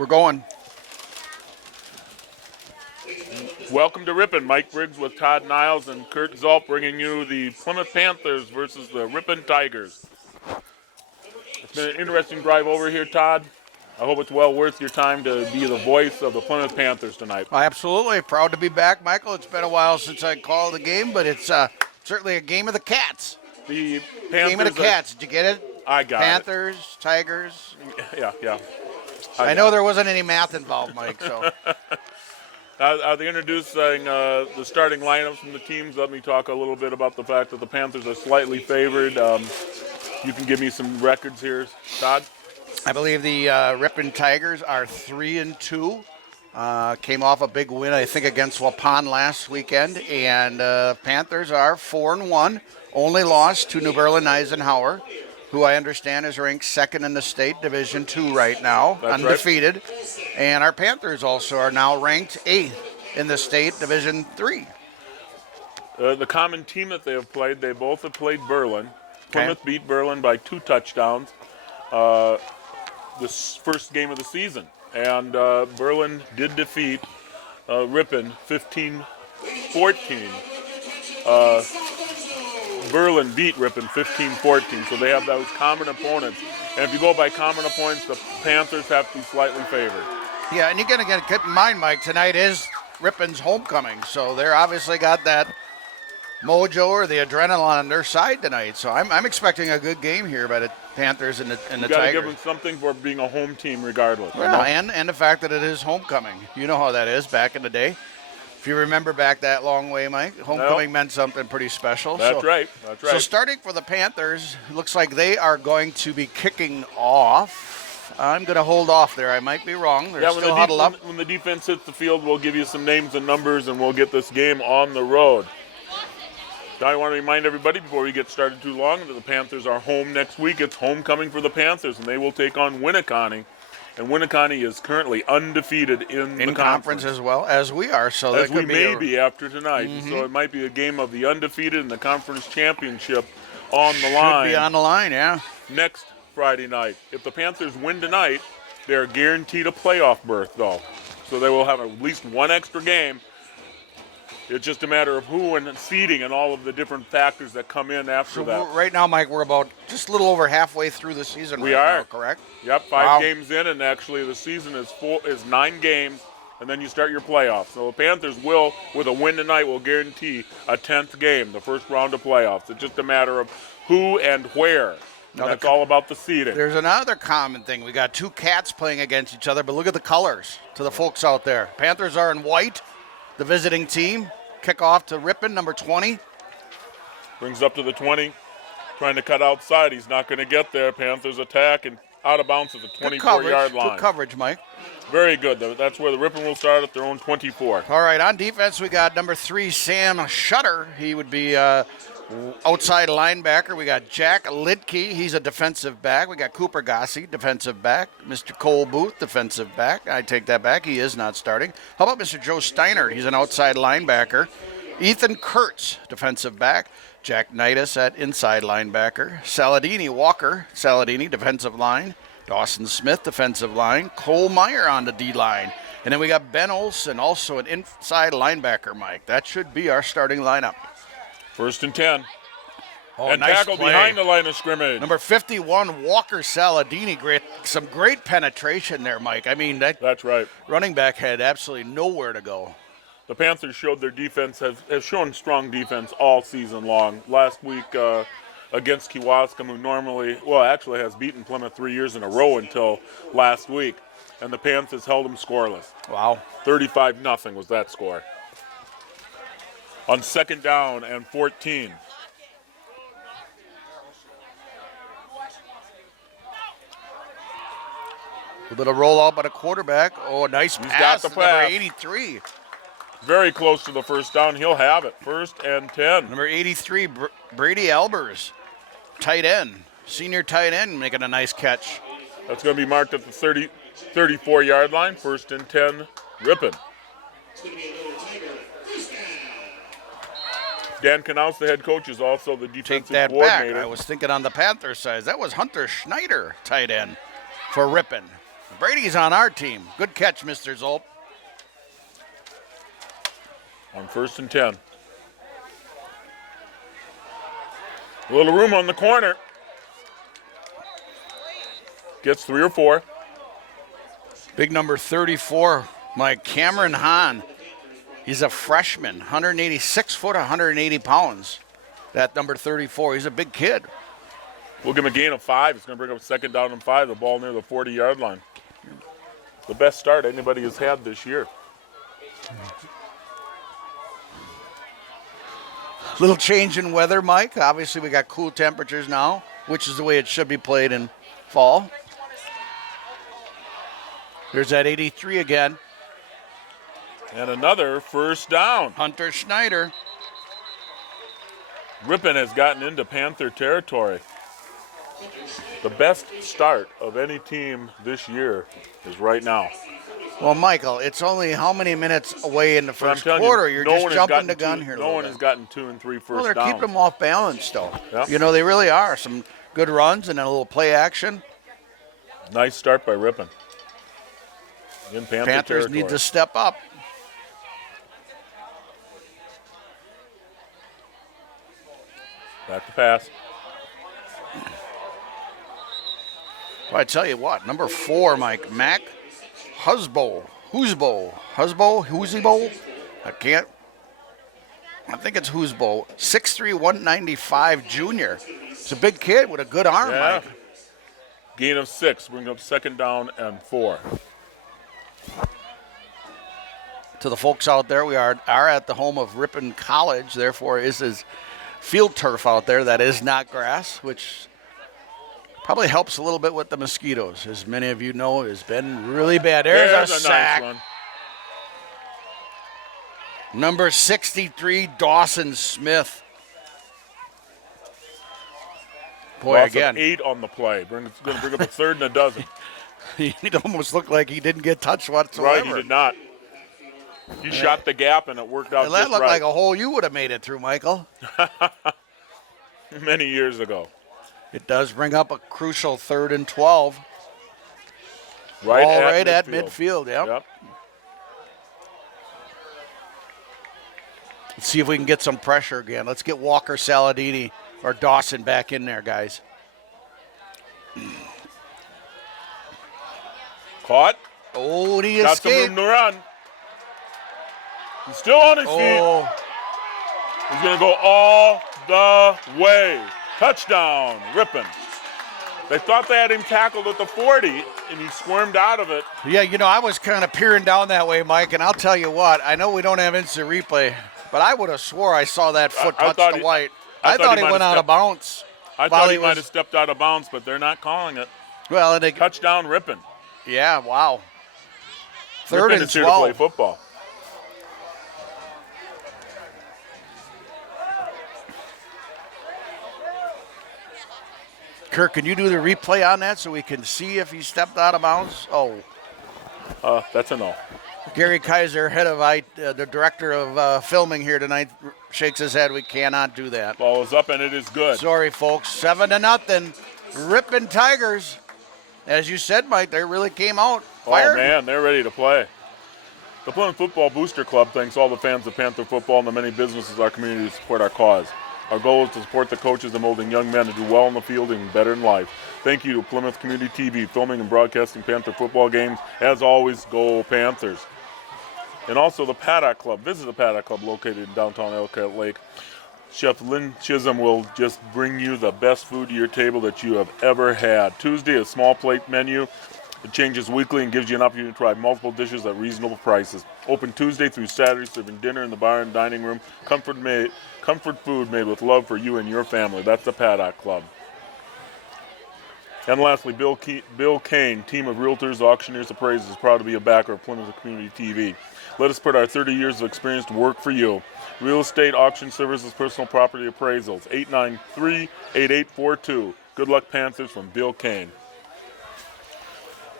We're going. Welcome to Ripon. Mike Briggs with Todd Niles and Kurt Zulp bringing you the Plymouth Panthers versus the Ripon Tigers. It's been an interesting drive over here, Todd. I hope it's well worth your time to be the voice of the Plymouth Panthers tonight. Absolutely. Proud to be back, Michael. It's been a while since I called the game, but it's certainly a game of the cats. The Panthers. Game of the cats. Did you get it? I got Panthers, Tigers. Yeah. I know there wasn't any math involved, Mike, so. They introducing the starting lineups from the teams. Let me talk a little bit about the fact that the Panthers are slightly favored. You can give me some records here, Todd. I believe the Ripon Tigers are 3-2. Came off a big win, I think, against Waupun last weekend. And Panthers are 4-1. Only lost to New Berlin Eisenhower, who I understand is ranked second in the state, Division II right now, That's undefeated. Right. And our Panthers also are now ranked 8th in the state, Division III. The common team that they have played, they both have played Berlin. Plymouth beat Berlin by 2 touchdowns this first game of the season. And Berlin did defeat Ripon 15-14. Berlin beat Ripon 15-14, so they have those common opponents. And if you go by common opponents, the Panthers have to be slightly favored. Yeah, and you got to keep in mind, Mike, tonight is Ripon's homecoming, so they're obviously got that mojo or the adrenaline on their side tonight. So I'm expecting a good game here by the Panthers and the Tigers. You got to give them something for being a home team regardless. Well, and the fact that it is homecoming. You know how that is back in the day. If you remember back that long way, Mike, homecoming meant something pretty special. That's right. So starting for the Panthers, it looks like they are going to be kicking off. I'm going to hold off there. I might be wrong. They're still huddled up. When the defense hits the field, we'll give you some names and numbers, and we'll get this game on the road. Now I want to remind everybody before we get started too long that the Panthers are home next week. It's homecoming for the Panthers, and they will take on Winneconne. And Winneconne is currently undefeated in the conference as well as we are. So as we may be after tonight. Mm-hmm. So it might be a game of the undefeated and the conference championship on the line. Should be on the line, yeah. Next Friday night. If the Panthers win tonight, they are guaranteed a playoff berth, though. So they will have at least one extra game. It's just a matter of who and seeding and all of the different factors that come in after that. Right now, Mike, we're about just a little over halfway through the season. We are. Now, correct? Yep, 5 games in, and actually the season is 9 games, and then you start your playoffs. So the Panthers will, with a win tonight, will guarantee a 10th game, the first round of playoffs. It's just a matter of who and where. And that's all about the seeding. There's another common thing. We got 2 cats playing against each other, but look at the colors to the folks out there. Panthers are in white, the visiting team. Kick off to Ripon, number 20. Brings up to the 20, trying to cut outside. He's not going to get there. Panthers attack and out of bounds at the 24-yard line. Good coverage, Mike. Very good. That's where the Ripon will start at their own 24. All right, on defense, we got number 3, Sam Shutter. He would be outside linebacker. We got Jack Lidke. He's a defensive back. We got Cooper Gossi, defensive back. Mr. Cole Booth, defensive back. I take that back. He is not starting. How about Mr. Joe Steiner? He's an outside linebacker. Ethan Kurtz, defensive back. Jack Nidus at inside linebacker. Saladini Walker, defensive line. Dawson Smith, defensive line. Cole Meyer on the D-line. And then we got Ben Olson, also an inside linebacker, Mike. That should be our starting lineup. 1st and 10. Oh, and nice tackle play. behind the line of scrimmage. Number 51, Walker Saladini. Some great penetration there, Mike. I mean, that's right. Running back had absolutely nowhere to go. The Panthers showed their defense, have shown strong defense all season long. Last week against Kewaskum, who actually has beaten Plymouth 3 years in a row until last week. And the Panthers held them scoreless. Wow. 35-0 was that score. On 2nd down and 14. A little rollout by the quarterback. Oh, a nice pass. He's got the number pass. 83. Very close to the first down. He'll have it. 1st and 10. Number 83, Brady Albers, tight end. Senior tight end making a nice catch. That's going to be marked at the 34-yard line. 1st and 10, Ripon. Dan Knaus, the head coach, is also the defensive coordinator. Back. I was thinking on the Panthers side. That was Hunter Schneider, tight end for Ripon. Brady's on our team. Good catch, Mr. Zolt. On 1st and 10. A little room on the corner. Gets 3 or 4. Big number 34, Mike Cameron Hahn. He's a freshman, 186 foot, 180 pounds. That number 34, he's a big kid. We'll give him a gain of 5. It's going to bring up 2nd down and 5. The ball near the 40-yard line. The best start anybody has had this year. Little change in weather, Mike. Obviously, we got cool temperatures now, which is the way it should be played in fall. There's that 83 again. And another 1st down. Hunter Schneider. Ripon has gotten into Panther territory. The best start of any team this year is right now. Well, Michael, it's only how many minutes away in the But I'm first telling quarter? you, You're no just one has jumping gotten the gun two- here. No one has gotten 2 and 3 first Well, they're downs. keeping them off balance, though. Yeah. You know, they really are. Some good runs and then a little play action. Nice start by Ripon. In Panther Panthers territory. need to step up. Back to pass. Well, I tell you what, number 4, Mike, Mac Husbo. I think it's Husbo. 6'3", 195 junior. It's a big kid with a good arm, Yeah. Mike. Gain of 6. Bring up 2nd down and 4. To the folks out there, we are at the home of Ripon College. Therefore, is his field turf out there that is not grass, which probably helps a little bit with the mosquitoes. As many of you know, has been really bad. There's a sack. nice one. Number 63, Dawson Smith. Boy, Loss of again, 8 on the play. It's going to bring up a 3rd and a dozen. it almost looked like he didn't get touched whatsoever. Right, he did not. He shot the gap and it worked out And that just looked right. like a hole you would have made it through, Michael. Many years ago. It does bring up a crucial 3rd and 12. Right Ball at right midfield. at midfield, yep. Let's see if we can get some pressure again. Let's get Walker Saladini or Dawson back in there, guys. Caught. Oh, he Got some room escaped. to run. He's still on his feet. Oh, He's going to go all the way. Touchdown, Ripon. They thought they had him tackled at the 40, and he squirmed out of it. yeah, you know, I was kind of peering down that way, Mike, and I'll tell you what, I know we don't have instant replay, but I would have swore I saw that foot I touch thought the he- white. I I thought thought he he might went have out of stepped- bounds. I while thought he was- might have stepped out of bounds, but they're not calling it. Well, and they, Touchdown, Ripon. yeah, wow. 3rd Ripon and is here to play 12. football. Kirk, can you do the replay on that so we can see if he stepped out of bounds? Oh, That's a no. Gary Kaiser, head of the director of filming here tonight, shakes his head. We cannot do that. Ball is up, and it is good. Sorry, folks. 7-0. Ripon Tigers. As you said, Mike, they really came out Oh, fired. man, they're ready to play. The Plymouth Football Booster Club thanks all the fans of Panther football and the many businesses in our community who support our cause. Our goal is to support the coaches and molding young men to do well in the field and better in life. Thank you to Plymouth Community TV, filming and broadcasting Panther football games. As always, go Panthers. And also the Paddock Club. Visit the Paddock Club located in downtown Elkhart Lake. Chef Lynn Chisholm will just bring you the best food to your table that you have ever had. Tuesday, a small plate menu. It changes weekly and gives you an opportunity to try multiple dishes at reasonable prices. Open Tuesday through Saturday, serving dinner in the bar and dining room. Comfort food made with love for you and your family. That's the Paddock Club. And lastly, Bill Kane, team of realtors, auctioneers, appraisers, is proud to be a backer of Plymouth Community TV. Let us put our 30 years of experience to work for you. Real estate, auction services, personal property appraisals, 893-8842. Good luck, Panthers, from Bill Kane.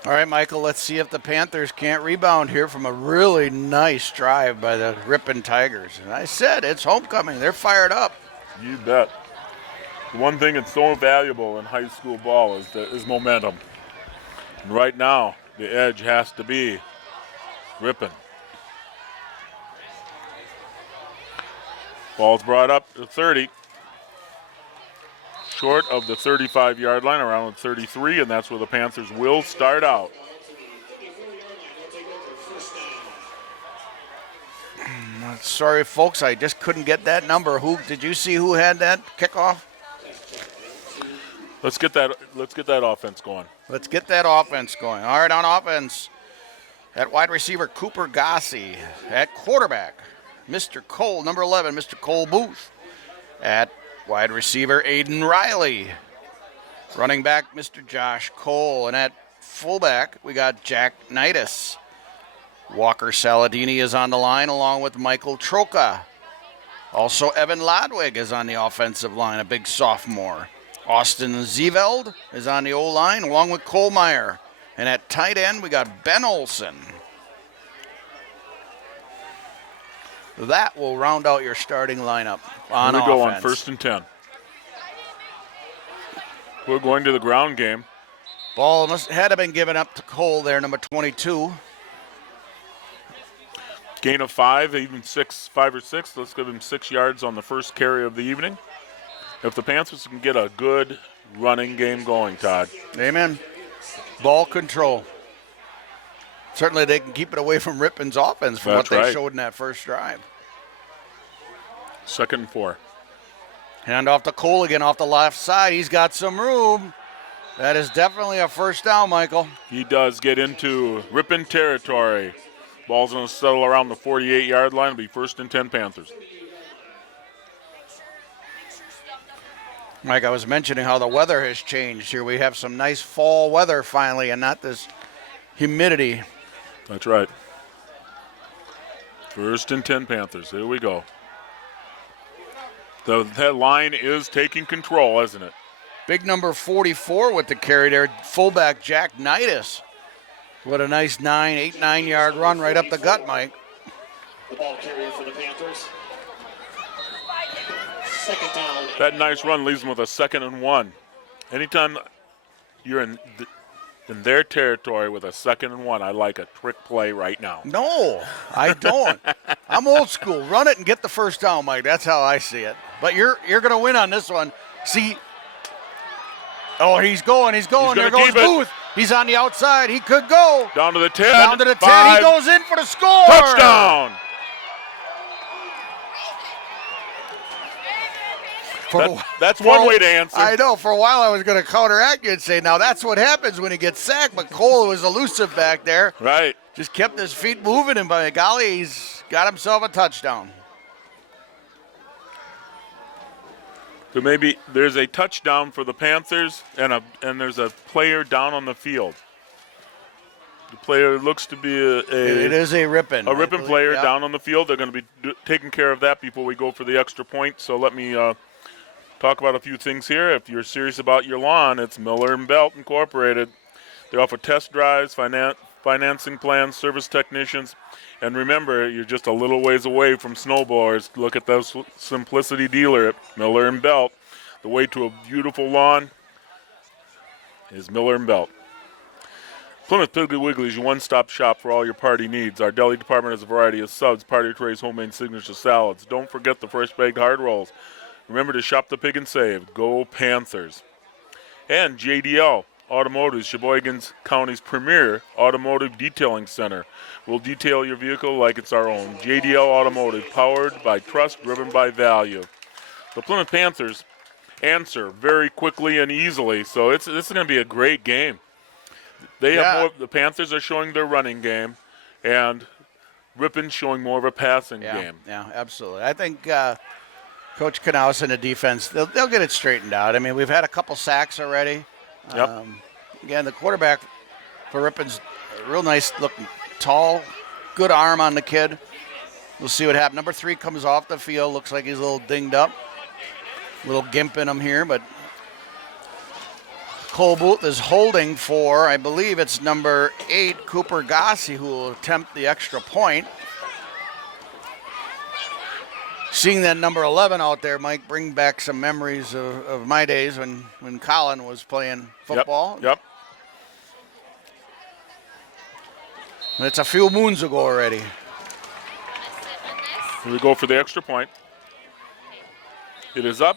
All right, Michael, let's see if the Panthers can't rebound here from a really nice drive by the Ripon Tigers. And I said, it's homecoming. They're fired up. You bet. The one thing that's so valuable in high school ball is momentum. And right now, The edge has to be Ripon. Ball's brought up to 30. Short of the 35-yard line, around 33, and that's where the Panthers will start out. Sorry, folks, I just couldn't get that number. Who did you see who had that kickoff? Let's get that offense going. Let's get that offense going. All right, on offense, at wide receiver, Cooper Gossi. At quarterback, Mr. Cole, number 11, Mr. Cole Booth. At wide receiver, Aiden Riley. Running back, Mr. Josh Cole. And at fullback, we got Jack Nidus. Walker Saladini is on the line along with Michael Troca. Also, Evan Lodwig is on the offensive line, a big sophomore. Austin Zeveld is on the O-line along with Cole Meyer. And at tight end, we got Ben Olson. That will round out your starting lineup on offense. Here we go on 1st and 10. We're going to the ground game. Ball had been given up to Cole there, number 22. Gain of 5, even 5 or 6. Let's give him 6 yards on the first carry of the evening. If the Panthers can get a good running game going, Todd. Amen. Ball control. Certainly they can keep it away from Ripon's offense from That's what they right. showed in that first drive. 2nd and 4. Hand off to Cole again off the left side. He's got some room. That is definitely a first down, Michael. He does get into Ripon territory. Ball's going to settle around the 48-yard line. It'll be 1st and 10 Panthers. Mike, I was mentioning how the weather has changed here. We have some nice fall weather finally and not this humidity. That's right. 1st and 10 Panthers. Here we go. That line is taking control, isn't it? Big number 44 with the carry there. Fullback Jack Nidus. What a nice 8-9 yard run right up the gut, Mike. The ball carrier for the Panthers. 2nd down. That nice run leaves them with a 2nd and 1. Anytime you're in their territory with a 2nd and 1, I like a trick play right now. No, I don't. I'm old school. Run it and get the first down, Mike. That's how I see it. But you're going to win on this one. See, he's going. There goes keep it. Booth. He's on the outside. He could go. Down to the 10. Down to the 10. 5, He goes in for the score. touchdown. That's one way to answer. I know. For a while I was going to counteract you and say, now that's what happens when he gets sacked. But Cole was elusive back there. Right. Just kept his feet moving, and by golly, he's got himself a touchdown. So maybe there's a touchdown for the Panthers, and there's a player down on the field. The player looks to be It is a Ripon. A Ripon player yeah. down on the field. They're going to be taking care of that before we go for the extra point. So let me talk about a few things here. If you're serious about your lawn, it's Miller & Belt Incorporated. They offer test drives, financing plans, service technicians. And remember, you're just a little ways away from snowblowers. Look at those Simplicity dealer at Miller & Belt. The way to a beautiful lawn is Miller & Belt. Plymouth Piggly Wiggly is your one-stop shop for all your party needs. Our deli department has a variety of subs, party trays, homemade signature salads. Don't forget the fresh-baked hard rolls. Remember to shop the pig and save. Go Panthers. And JDL Automotive, Sheboygan County's premier automotive detailing center. We'll detail your vehicle like it's our own. JDL Automotive, powered by trust, driven by value. The Plymouth Panthers answer very quickly and easily, so this is going to be a great game. The Panthers are showing their running game, and Ripon's showing more of a passing game. Yeah, absolutely. I think Coach Canals and the defense, they'll get it straightened out. I mean, we've had a couple sacks already. Yep. Again, the quarterback for Ripon's real nice looking, tall, good arm on the kid. We'll see what happens. Number 3 comes off the field. Looks like he's a little dinged up. A little gimp in him here, but Cole Booth is holding for, I believe it's number 8, Cooper Gossi, who will attempt the extra point. Seeing that number 11 out there might bring back some memories of my days when Colin was playing football. Yep. It's a few moons ago already. Here we go for the extra point. It is up,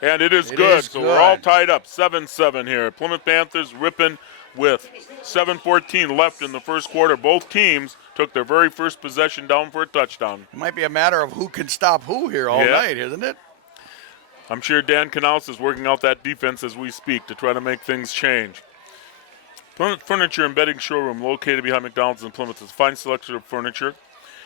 and it is It good. is So we're all good. tied up, 7-7 here. Plymouth Panthers ripping with 7:14 left in the first quarter. Both teams took their very first possession down for a touchdown. It might be a matter of who can stop who here all Yeah. night, isn't it? I'm sure Dan Canals is working out that defense as we speak to try to make things change. Plymouth Furniture and Bedding Showroom, located behind McDonald's in Plymouth, is a fine selection of furniture.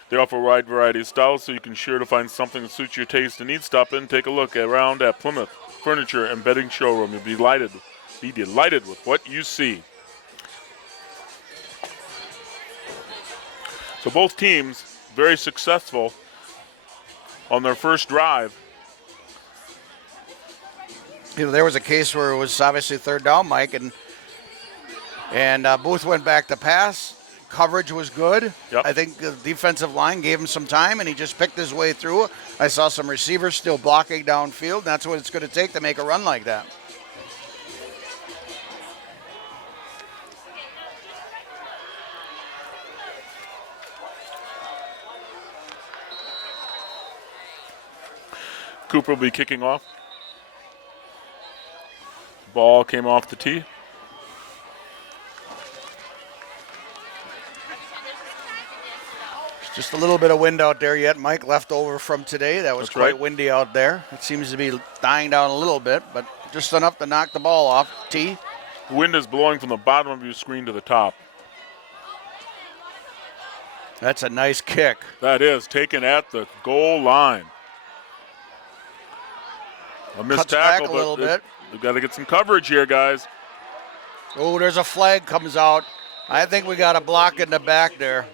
They offer a wide variety of styles, so you can sure to find something that suits your taste and needs. Stop in and take a look around at Plymouth Furniture and Bedding Showroom. You'll be delighted with what you see. So both teams very successful on their first drive. You know, there was a case where it was obviously third down, Mike, and Booth went back to pass. Coverage was good. Yep. I think the defensive line gave him some time, and he just picked his way through. I saw some receivers still blocking downfield. And that's what it's going to take to make a run like that. Cooper will be kicking off. Ball came off the tee. Just a little bit of wind out there yet, Mike, left over from today. That was That's quite right. windy out there. It seems to be dying down a little bit, but just enough to knock the ball off tee. Wind is blowing from the bottom of your screen to the top. That's a nice kick. That is taken at the goal line. A missed Cuts back tackle, a little bit. We've got to get some coverage here, guys. Oh, there's a flag comes out. I think we got a block in the back there.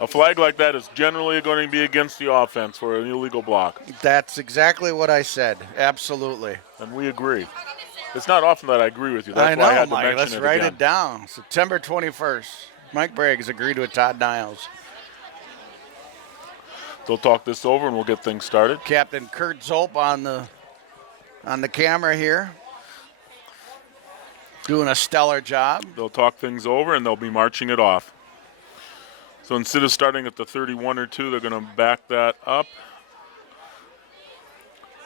A flag like that is generally going to be against the offense for an illegal block, That's exactly what I said. Absolutely. and we agree. It's not often that I agree with you. That's I why I know, had to Mike. mention Let's it write again. it down. September 21st. Mike Briggs agreed with Todd Niles. They'll talk this over, and we'll get things started. Captain Kurt Zolp on the camera here, doing a stellar job. They'll talk things over, and they'll be marching it off. So instead of starting at the 31 or 2, they're going to back that up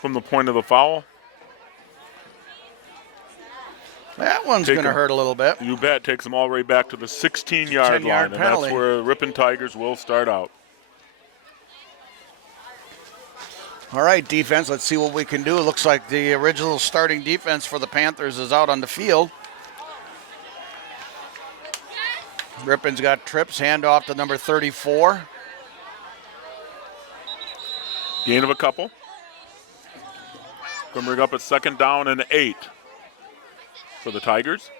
from the point of the foul. That one's Take going to him. hurt a little bit. You bet. Takes them all the way back to the 16-yard 10-yard line, and penalty. that's where Ripon Tigers will start out. All right, defense, let's see what we can do. It looks like the original starting defense for the Panthers is out on the field. Ripon's got trips, handoff to number 34. Gain of a couple. Going to bring up a 2nd down and 8 for the Tigers.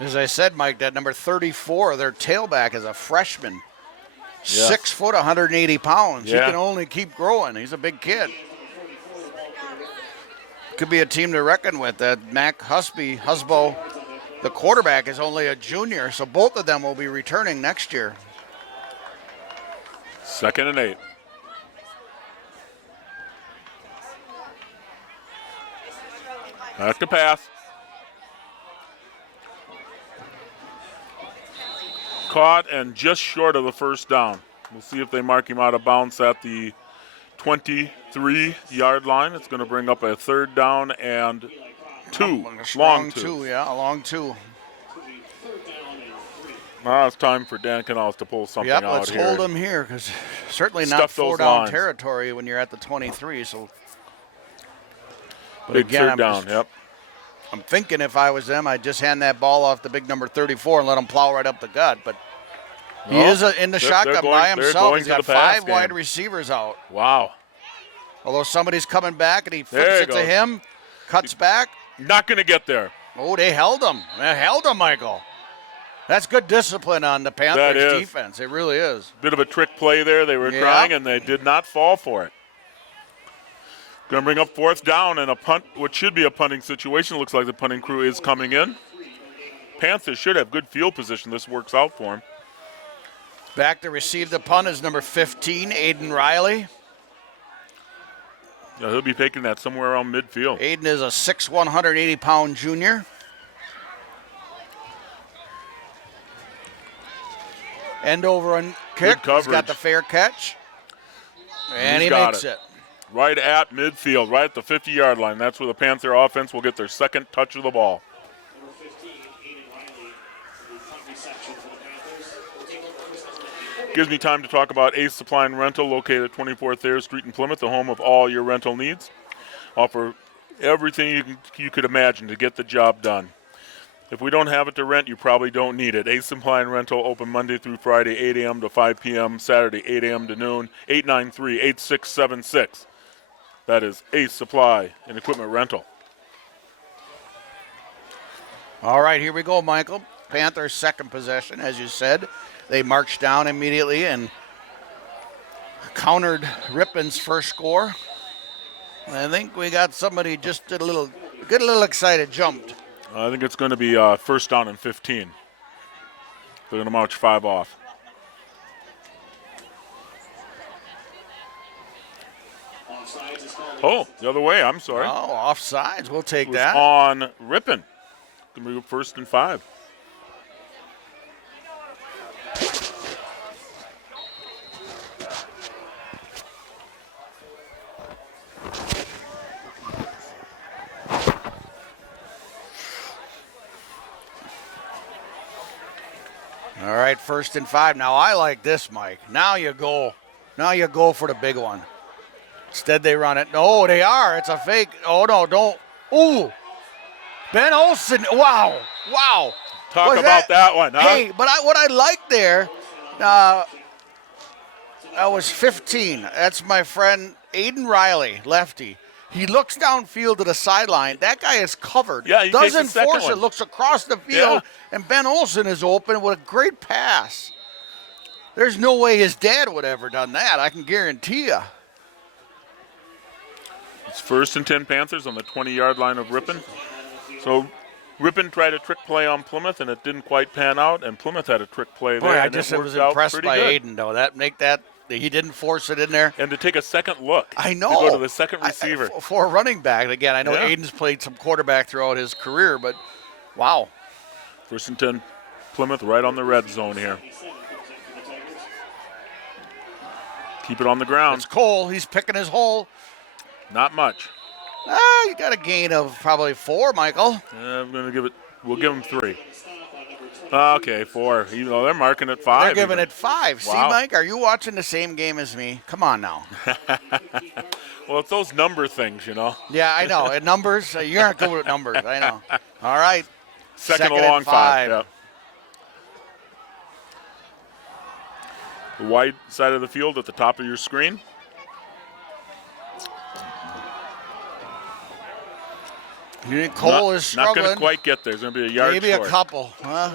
As I said, Mike, that number 34, their tailback is a freshman. Yes. 6 foot, 180 pounds. Yeah. He can only keep growing. He's a big kid. Could be a team to reckon with. That Mac Husbo, the quarterback, is only a junior, so both of them will be returning next year. 2nd and 8. Back to pass. Caught and just short of the 1st down. We'll see if they mark him out of bounds at the 23-yard line. It's going to bring up a 3rd down and 2. A strong Long 2. two, yeah, a long two. Now it's time for Dan Canals to pull something Yep, out let's here. hold him here because certainly not Stuff those 4 down lines. territory when you're at the 23. So, but Big again, 3rd down, yep. I'm thinking if I was them, I'd just hand that ball off the big number 34 and let him plow right up the gut. But he No, is in the they're shotgun going- by they're himself. going He's to got the pass 5 wide game. receivers out. Wow. Although somebody's coming back and he There flips he it to goes. him, cuts back. Not going to get there. Oh, they held him. They held him, Michael. That's good discipline on the That Panthers is. defense. It really is. Bit of a trick play there. They were Yeah. trying, and they did not fall for it. Going to bring up 4th down and a punt, what should be a punting situation. Looks like the punting crew is coming in. Panthers should have good field position. This works out for them. Back to receive the punt is number 15, Aiden Riley. Yeah, he'll be taking that somewhere around midfield. Aiden is a 6', 180-pound junior. End over and kick. He's coverage. got the fair catch. And He's he got makes it. Right at midfield, right at the 50-yard line. That's where the Panther offense will get their second touch of the ball. Number 15, Aiden Riley, the punt reception for the Panthers. Will take over first down at the Gives me time to talk about Ace Supply and Rental, located at 24th Thayer Street in Plymouth, the home of all your rental needs. Offer everything you could imagine to get the job done. If we don't have it to rent, you probably don't need it. Ace Supply and Rental, open Monday through Friday, 8 a.m. to 5 p.m., Saturday, 8 a.m. to noon, 893-8676. That is Ace Supply and Equipment Rental. All right, here we go, Michael. Panthers' second possession, as you said. They marched down immediately and countered Rippon's first score. I think we got somebody just get a little excited, jumped. I think it's going to be first down and 15. They're going to march 5 off. offsides is called. Oh, the other way. I'm sorry. Oh, offsides. We'll take It was that. on Ripon. Going to be first and 5. All right, first and 5. Now I like this, Mike. Now you go for the big one. Instead they run it. No, they are. It's a fake. Oh no, don't. Ooh. Ben Olsen. Wow. Talk Was about that one, huh? Hey, but what I like there, that was 15. That's my friend Aiden Riley, lefty. He looks downfield to the sideline. That guy is covered. Yeah, he takes the doesn't second force one. it. Looks across the Yeah. field, and Ben Olsen is open with a great pass. There's no way his dad would have ever done that. I can guarantee you. It's first and 10 Panthers on the 20-yard line of Ripon. So Ripon tried a trick play on Plymouth, and it didn't quite pan out, and Plymouth had a trick play Boy, there. I and just it was worked out impressed pretty by good. Aiden, though. He didn't force it in there. And to take a second look. I know. To go to the second receiver. For a running back. Again, I know Yeah. Aiden's played some quarterback throughout his career, but wow. First and 10 Plymouth right on the red zone here. Keep it on the ground. It's Cole. He's picking his hole. Not much. You got a gain of probably 4, Michael. We'll give him 3. Okay, 4. Even though they're marking it 5. They're giving even. it 5. Wow. See, Mike, are you watching the same game as me? Come on now. Well, it's those number things, you know. Yeah, I know. And numbers, you aren't good with numbers. I know. All right. Second and along 5. 5. Yeah. The wide side of the field at the top of your screen. You think Cole is Not struggling? going to quite get there. There's going to be a yard Maybe short. a couple. Huh?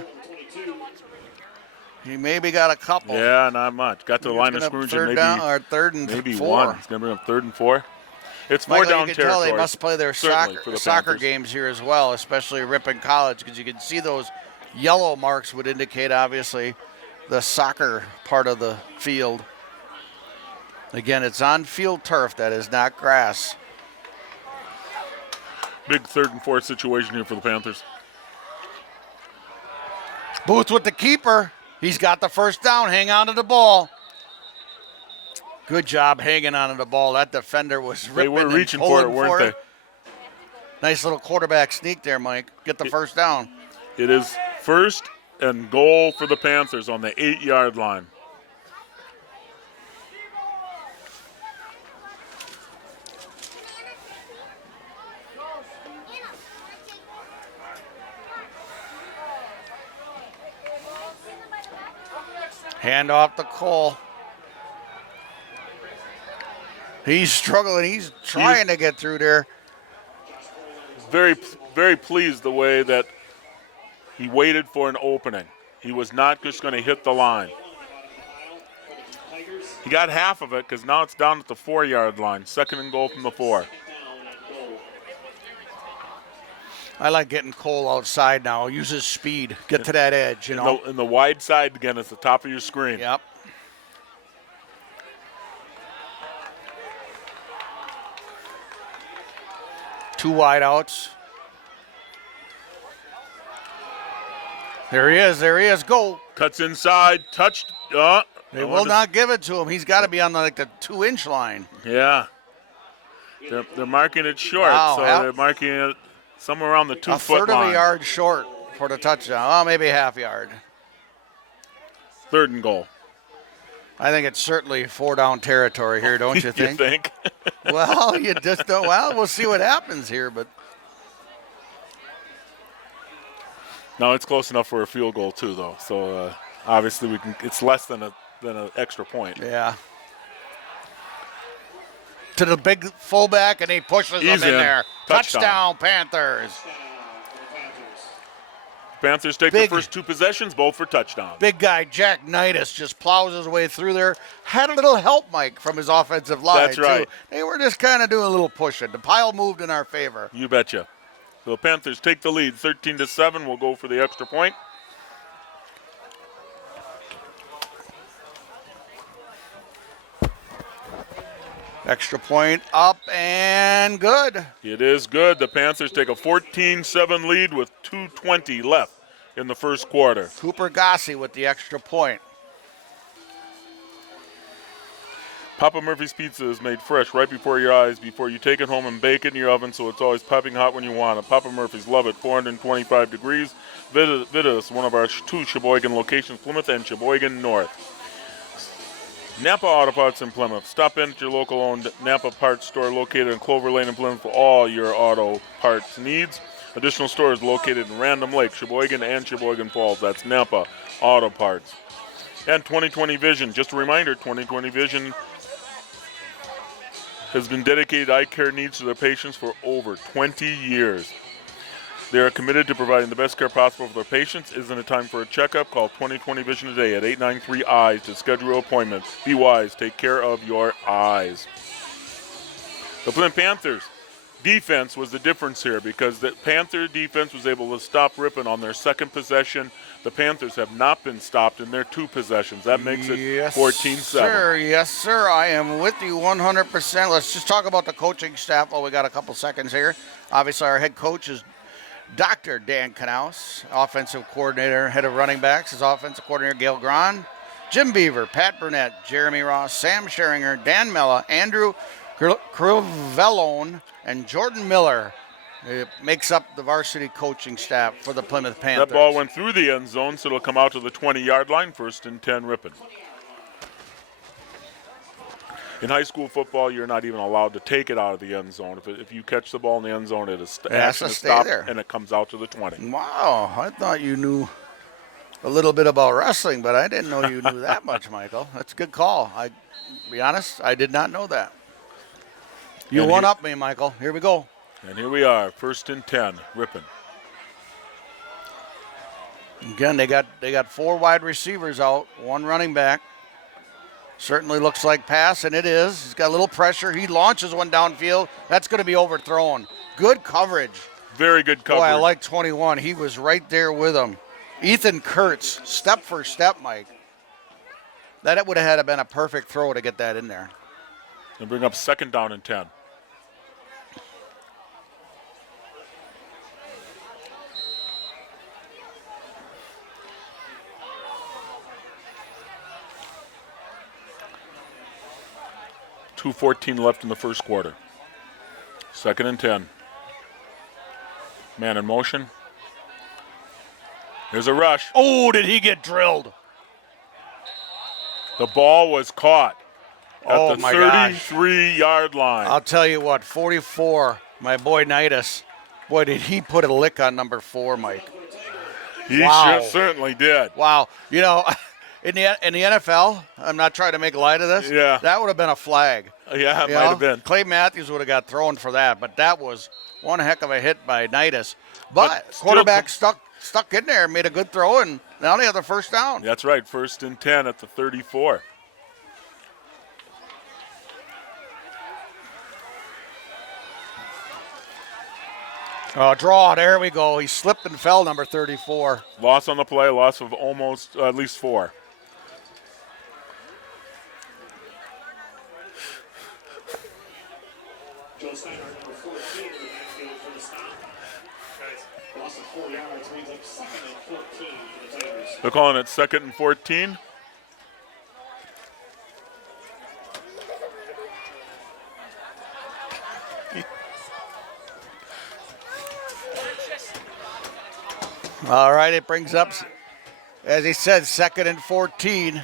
He maybe got a couple. Yeah, not much. Got to the He's line of gonna scrimmage third and down or third and maybe 4. 1. It's going to bring up 3rd and 4. It's 4 Michael, down you can territory. tell they must play their certainly, for the soccer Panthers. games here as well, especially Ripon College, because you can see those yellow marks would indicate, obviously, the soccer part of the field. Again, it's on field turf. That is not grass. Big 3rd and 4 situation here for the Panthers. Booth with the keeper. He's got the first down. Hang on to the ball. Good job hanging on to the ball. That defender was ripping They were and reaching for it, pulling weren't Nice little quarterback sneak there, Mike. Get the first down. they? It is first and goal for the Panthers on the 8-yard line. Hand off to Cole. He's struggling. He's trying to get through there. Very, very pleased the way that he waited for an opening. He was not just going to hit the line. He got half of it because now it's down at the 4-yard line. 2nd and goal from the 4. I like getting Cole outside now. Use his speed. Get to that edge, you know. And the wide side again is the top of your screen. Yep. Two wide outs. There he is. There he is. Go. Cuts inside. Touched. They will not give it to him. He's got to be on the 2-inch line. Yeah. They're marking it short, Wow, so they're marking it somewhere around the 2 A foot third line. of a yard short for the touchdown. Oh, maybe half yard. 3rd and goal. I think it's certainly 4-down territory here, don't you think? You think? Well, you just don't. Well, we'll see what happens here, but No, it's close enough for a field goal too, though. So obviously we can. It's less than an extra point. yeah. To the big fullback, and he pushes him in He's in. there. Touchdown. Panthers. Panthers take Big- the first 2 possessions, both for touchdown. Big guy Jack Nidus just plows his way through there. Had a little help, Mike, from his offensive line. That's right. Too. They were just kind of doing a little pushing. The pile moved in our favor. You betcha. So the Panthers take the lead, 13-7. We'll go for the extra point. Extra point up and good. It is good. The Panthers take a 14-7 lead with 2:20 left in the first quarter. Cooper Gossi with the extra point. Papa Murphy's Pizza is made fresh right before your eyes before you take it home and bake it in your oven so it's always popping hot when you want it. Papa Murphy's, love it, 425 degrees. Visit us, one of our 2 Sheboygan locations, Plymouth and Sheboygan North. Napa Auto Parts in Plymouth. Stop in at your local owned Napa Parts store located in Clover Lane in Plymouth for all your auto parts needs. Additional stores located in Random Lake, Sheboygan, and Sheboygan Falls. That's Napa Auto Parts. And 2020 Vision. Just a reminder, 2020 Vision has been dedicated to eye care needs to their patients for over 20 years. They are committed to providing the best care possible for their patients. Isn't it time for a checkup? Call 2020 Vision today at 893-EYES to schedule an appointment. Be wise. Take care of your eyes. The Plymouth Panthers defense was the difference here because the Panther defense was able to stop Ripon on their second possession. The Panthers have not been stopped in their 2 possessions. That makes it 14-7. Sir. Yes, sir. I am with you 100%. Let's just talk about the coaching staff while we got a couple seconds here. Obviously, our head coach is Dr. Dan Knaus, offensive coordinator, head of running backs, his offensive coordinator, Gail Grahn, Jim Beaver, Pat Burnett, Jeremy Ross, Sam Scheringer, Dan Mella, Andrew Crivellone, and Jordan Miller. It makes up the varsity coaching staff for the Plymouth Panthers. That ball went through the end zone, so it'll come out to the 20-yard line, 1st and 10 Ripon. In high school football, you're not even allowed to take it out of the end zone. If you catch the ball in the end zone, it is has to action to stay stop, there. and it comes out to the 20. Wow, I thought you knew a little bit about wrestling, but I didn't know you knew that much, Michael. That's a good call. I be honest, I did not know that. You And one-up me, Michael. Here we go. And here we are, 1st and 10, Ripon. Again, they got 4 wide receivers out, 1 running back. Certainly looks like pass, and it is. He's got a little pressure. He launches one downfield. That's going to be overthrown. Good coverage. Very good coverage. Boy, I like 21. He was right there with him. Ethan Kurtz, step for step, Mike. That would have had to been a perfect throw to get that in there. And bring up 2nd down and 10. .2:14 left in the first quarter. 2nd and 10. Man in motion. There's a rush. Oh, did he get drilled? The ball was caught at Oh, the my gosh. 33-yard line. I'll tell you what, 44, my boy Nidus. Boy, did he put a lick on number 4, Mike. He Wow. certainly did. Wow. You know, in the NFL, I'm not trying to make light of this. Yeah. That would have been a flag. Yeah, it You might know? have been. Clay Matthews would have got thrown for that, but that was one heck of a hit by Nidus. But still quarterback stuck in there, made a good throw, and now they have the first down. That's right, 1st and 10 at the 34. Oh, draw. There we go. He slipped and fell, number 34. Loss on the play, loss of almost at least 4. Joe Steiner, number 14 in the backfield for the stop. Loss of 4 yards, brings up 2nd and 14 for the They're calling it 2nd and 14. All right, it brings up, as he said, 2nd and 14.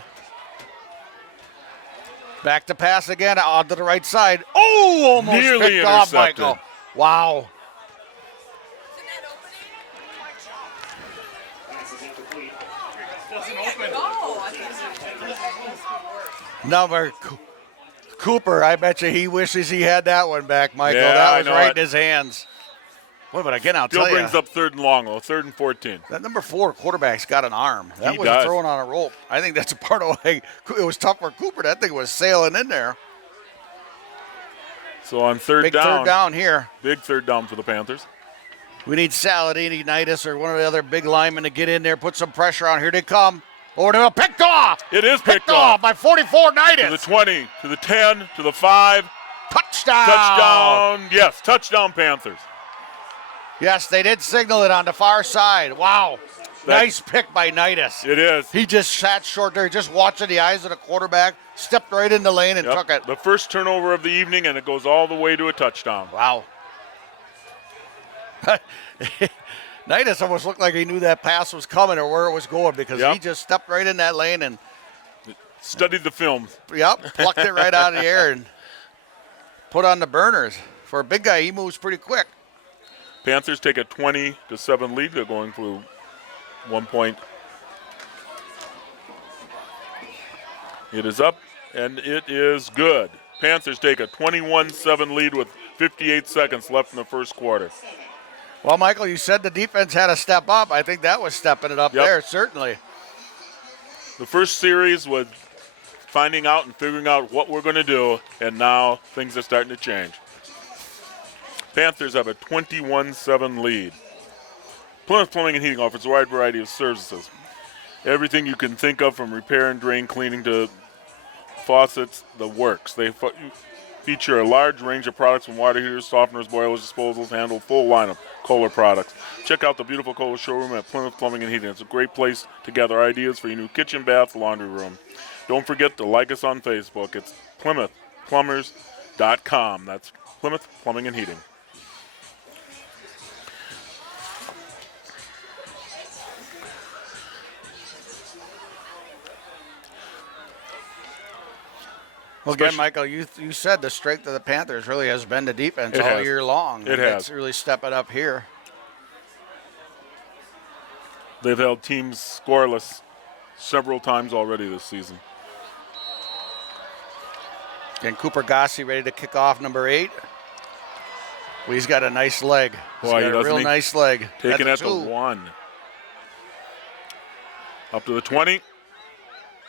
Back to pass again, on to the right side. Oh, almost Nearly picked off, intercepted. Michael. Wow. Pass is incomplete. Number Cooper, I bet you he wishes he had that one back, Michael. Yeah, that I was know right it. in his hands. Well, but again, I'll Still tell you. brings up 3rd and long, though. 3rd and 14. That number 4 quarterback's got an arm. That He was does. throwing on a rope. I think that's a part of why it was tough for Cooper. That thing was sailing in there. So on third Big down, third down here. big 3rd down for the Panthers. We need Saladini, Nitis, or one of the other big linemen to get in there, put some pressure on. Here they come. Over to the picked off. It is Picked off by 44 To the Nitis. 20, to the 10, to the 5. Touchdown. Touchdown. Yes, touchdown Panthers. Yes, they did signal it on the far side. Wow. That- Nice pick by Nitis. It is. He just sat short there, just watching the eyes of the quarterback, stepped right in the lane and Yep. took it. The first turnover of the evening, and it goes all the way to a touchdown. Wow. Nitis almost looked like he knew that pass was coming or where it was going because Yep. he just stepped right in that lane and, Studied the film. plucked it right out of the air and put on the burners. For a big guy, he moves pretty quick. Panthers take a 20-7 lead. They're going for 1 point. It is up, and it is good. Panthers take a 21-7 lead with 58 seconds left in the first quarter. Well, Michael, you said the defense had to step up. I think that was stepping it up Yep. there, certainly. The first series was finding out and figuring out what we're going to do, and now things are starting to change. Panthers have a 21-7 lead. Plymouth Plumbing and Heating offers a wide variety of services. Everything you can think of, from repair and drain cleaning to faucets, the works. They feature a large range of products from water heaters, softeners, boilers, disposals, handle full line of Kohler products. Check out the beautiful Kohler showroom at Plymouth Plumbing and Heating. It's a great place to gather ideas for your new kitchen, bath, laundry room. Don't forget to like us on Facebook. It's PlymouthPlumbers.com. That's Plymouth Plumbing and Heating. Well, again, Especially- Michael, you said the strength of the Panthers really has been the defense It all has. year long. It and has. It's really stepping up here. They've held teams scoreless several times already this season. And Cooper Gossi ready to kick off number 8. Well, he's got a nice leg. He's Boy, got a doesn't real he? nice leg. Taken That's at a the 2. 1. Up to the 20.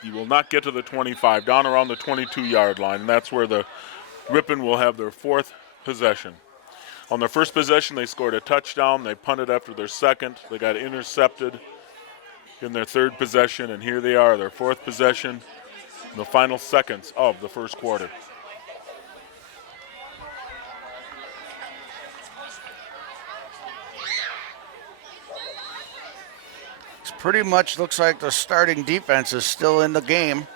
You will not get to the 25. Down around the 22-yard line. And that's where the Ripon will have their 4th possession. On their first possession, they scored a touchdown. They punted after their second. They got intercepted in their 3rd possession. And here they are, their 4th possession in the final seconds of the first quarter. It pretty much looks like the starting defense is still in the game.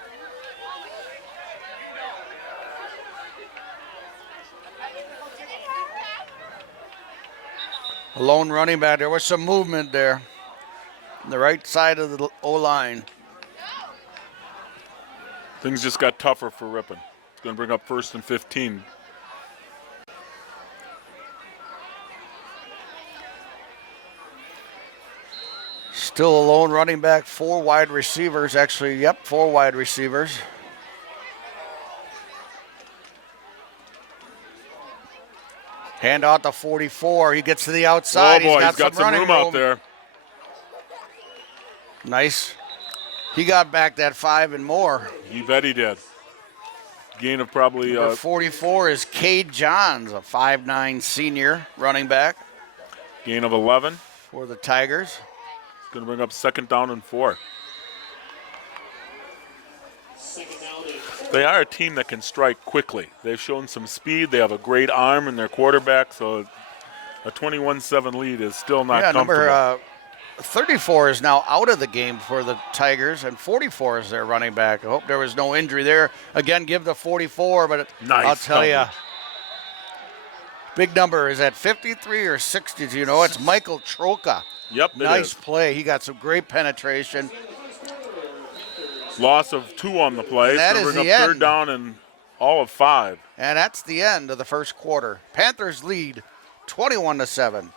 A lone running back. There was some movement there on the right side of the O-line. Things just got tougher for Ripon. It's going to bring up 1st and 15. Still a lone running back, 4 wide receivers. Actually, yep, 4 wide receivers. Hand out to 44. He gets to the outside. Oh boy, he's got some running room out there. Nice. He got back that 5 and more. You bet he did. Gain of probably Number 44 is Cade Johns, a 5'9" senior running back gain of 11. for the Tigers. Going to bring up 2nd down and 4. Second down and They are a team that can strike quickly. They've shown some speed. They have a great arm in their quarterback, so a 21-7 lead is still not comfortable. Number 34 is now out of the game for the Tigers, and 44 is their running back. I hope there was no injury there. Again, give the 44, but Nice I'll tell you, coverage. big number is at 53 or 60. Do you know it's Michael Troca? Yep, it Nice is. play. He got some great penetration. Loss of 2 on the play. And that It's is gonna bring the up third end. down and all of 5. And that's the end of the first quarter. Panthers lead 21-7.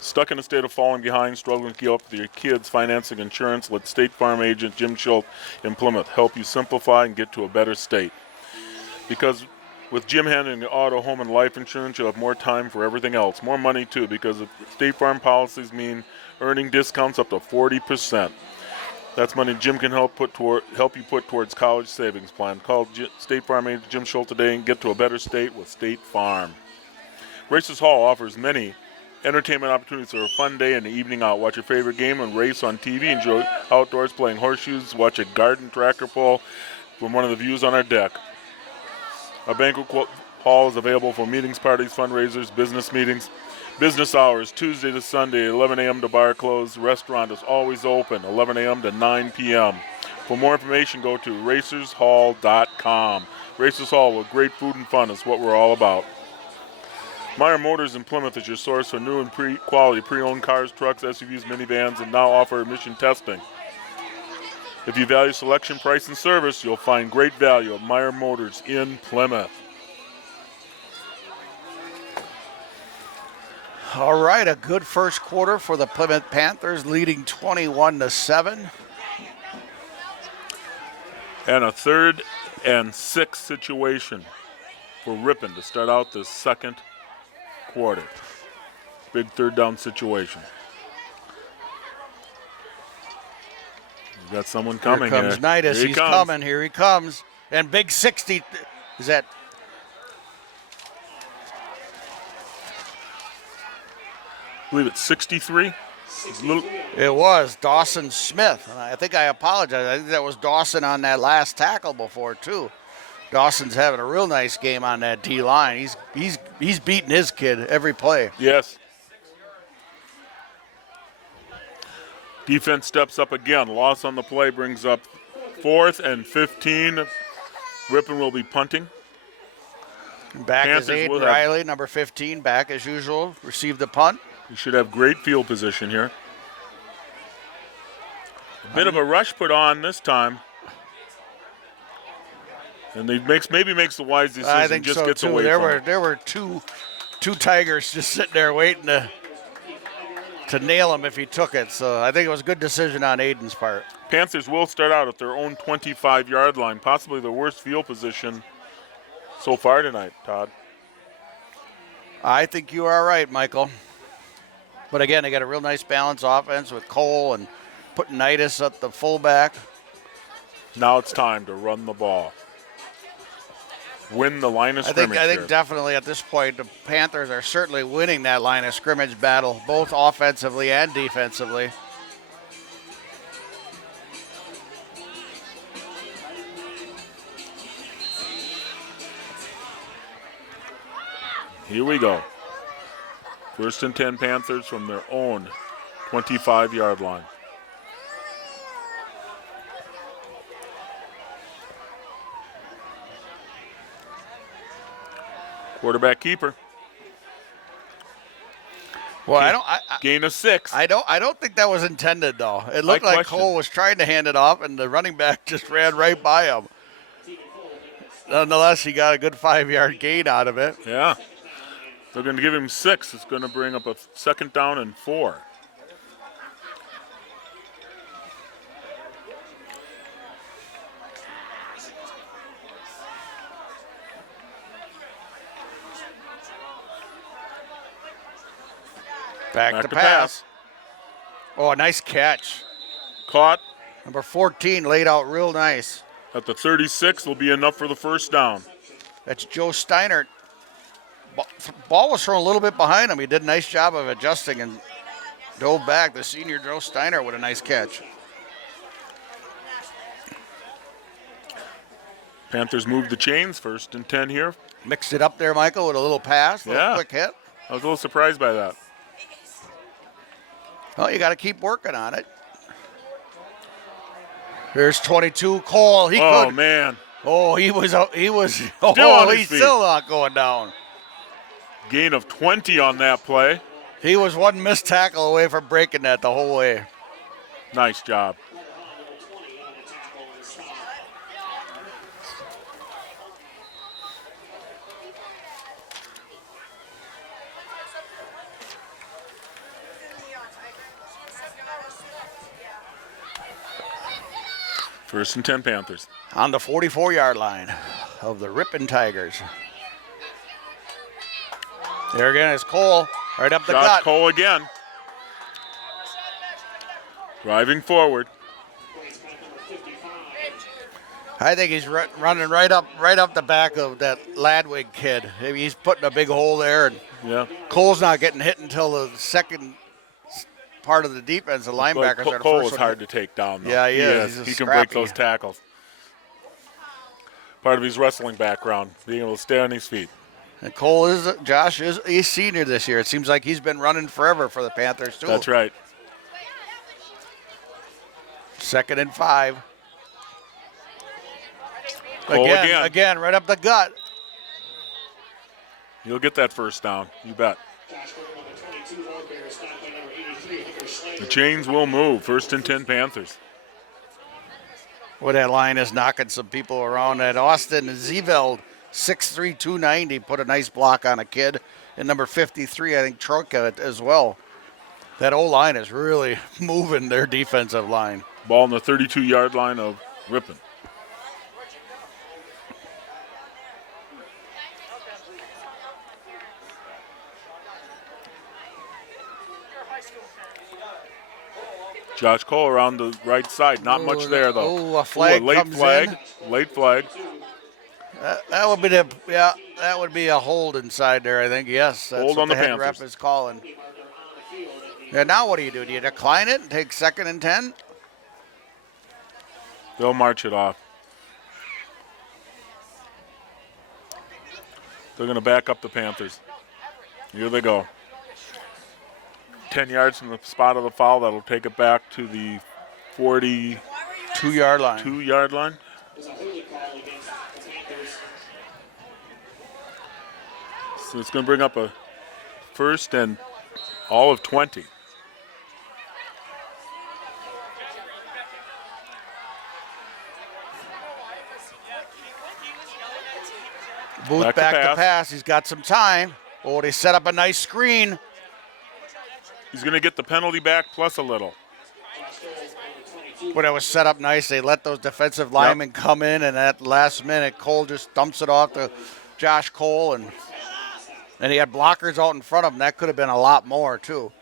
Stuck in a state of falling behind, struggling to keep up with your kids' financing insurance? Let State Farm agent Jim Schultz in Plymouth help you simplify and get to a better state. Because with Jim handling the auto, home, and life insurance, you'll have more time for everything else. More money, too, because State Farm policies mean earning discounts up to 40%. That's money Jim can help you put towards college savings plan. Call State Farm agent Jim Schultz today and get to a better state with State Farm. Races Hall offers many entertainment opportunities for a fun day and an evening out. Watch your favorite game and race on TV. Enjoy outdoors playing horseshoes. Watch a garden tractor pull from one of the views on our deck. Our banquet hall is available for meetings, parties, fundraisers, business meetings. Business hours, Tuesday to Sunday, 11 a.m. to bar close. Restaurant is always open, 11 a.m. to 9 p.m. For more information, go to racershall.com. Racers Hall with great food and fun is what we're all about. Meyer Motors in Plymouth is your source for new and quality pre-owned cars, trucks, SUVs, minivans, and now offer emission testing. If you value selection, price, and service, you'll find great value at Meyer Motors in Plymouth. All right, a good first quarter for the Plymouth Panthers, leading 21-7. And a 3rd and 6 situation for Ripon to start out this second quarter. Big third down situation. You got someone coming Here comes Nidus. Here he He's comes. coming. Here he comes. And big 60. Is that? I believe it's 63. It's a little, It was Dawson Smith. And I think I apologize. I think that was Dawson on that last tackle before, too. Dawson's having a real nice game on that D line. He's beating his kid every play. yes. Defense steps up again. Loss on the play brings up 4th and 15. Ripon will be punting. Back Panthers is will Aiden have- Riley, number 15, back as usual. Received the punt. You should have great field position here. A bit of a rush put on this time. And he maybe makes the wise decision. I think just so gets too. away from it. There were two Tigers just sitting there waiting to nail him if he took it. So I think it was a good decision on Aiden's part. Panthers will start out at their own 25-yard line, possibly the worst field position so far tonight, Todd. I think you are right, Michael. But again, they got a real nice balanced offense with Cole and putting Nidus at the fullback. Now it's time to run the ball. Win the line of I scrimmage think here. definitely at this point the Panthers are certainly winning that line of scrimmage battle, both offensively and defensively. Here we go. 1st and 10 Panthers from their own 25-yard line. Quarterback keeper. Well, Gain of 6. I don't think that was intended though. It looked like question. Cole was trying to hand it off, and the running back just ran right by him. Nonetheless, he got a good 5-yard gain out of it. Yeah. They're going to give him 6. It's going to bring up a 2nd down and 4. Back to pass. Oh, a nice catch. Caught Number 14 laid out real nice. at the 36 will be enough for the 1st down. That's Joe Steinert. Ball was thrown a little bit behind him. He did a nice job of adjusting and dove back. The senior Joe Steinert with a nice catch. Panthers move the chains. 1st and 10 here. Mixed it up there, Michael, with a little pass, a little Yeah. quick hit. I was a little surprised by that. Well, you got to keep working on it. Here's 22 Cole. He Oh, could. man. Oh, he was. on his He's feet. still not going down. Gain of 20 on that play. He was one missed tackle away from breaking that the whole way. Nice job. Number 20 on the tackle and the stop. First and 10 Panthers. On the 44-yard line of the Ripon Tigers. There again is Cole, right up the Josh gut. Cole again. Driving forward. I think he's running right up the back of that Ladwig kid. He's putting a big hole there, and Yeah. Cole's not getting hit until the second part of the defense. The linebackers are the Cole first is one. hard to take down, though. Yeah, he is. He's He a can break scrappy. those tackles. Part of his wrestling background, being able to stay on his feet. And Josh is a senior this year. It seems like he's been running forever for the Panthers, too. That's right. 2nd and 5. Cole again. Again, right up the gut. You'll get that first down. You bet. Josh Burger on the 22 North Bear, stopped by number 83, Hunter Schlager. The chains will move. First and 10 Panthers. Well, that line is knocking some people around. And Austin Zeveld, 6'3", 290, put a nice block on a kid. And number 53, I think Troy got it as well. That O-line is really moving their defensive line. Ball on the 32-yard line of Ripon. Josh Cole around the right side. Not much there, though. Oh, a flag late comes flag. in. Late flag. That would be a hold inside there, I think. Yes, that's Hold what on the head rep Panthers. is calling. Yeah, now what do? Do you decline it and take 2nd and 10? They'll march it off. They're going to back up the Panthers. Here they go. 10 yards from the spot of the foul. That'll take it back to the 42-yard 2-yard line. line. There's a holding call against the Panthers. So it's going to bring up a first and all of 20. Booth back to pass. He's got some time. Oh, they set up a nice screen. He's going to get the penalty back plus a little. But it was set up nice. They let those defensive linemen come in, and at last minute, Cole just dumps it off to Josh Cole, and he had blockers out in front of him. That could have been a lot more, too.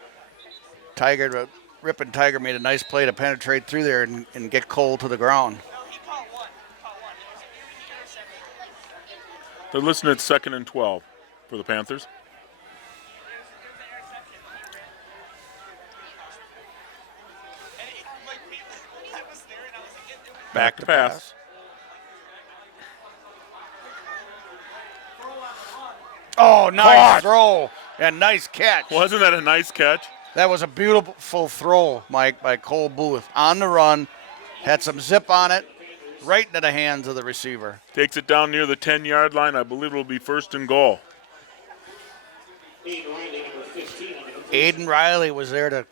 Ripon Tiger made a nice play to penetrate through there and get Cole to the ground. They're listing at 2nd and 12 for the Panthers. Back to pass. Oh, nice throw and nice catch. Wasn't that a nice catch? That was a beautiful throw, Mike, by Cole Booth. On the run, had some zip on it, right into the hands of the receiver. Takes it down near the 10-yard line. I believe it'll be 1st and goal. Aiden Riley, number 15 on the complete. Aiden Riley was there to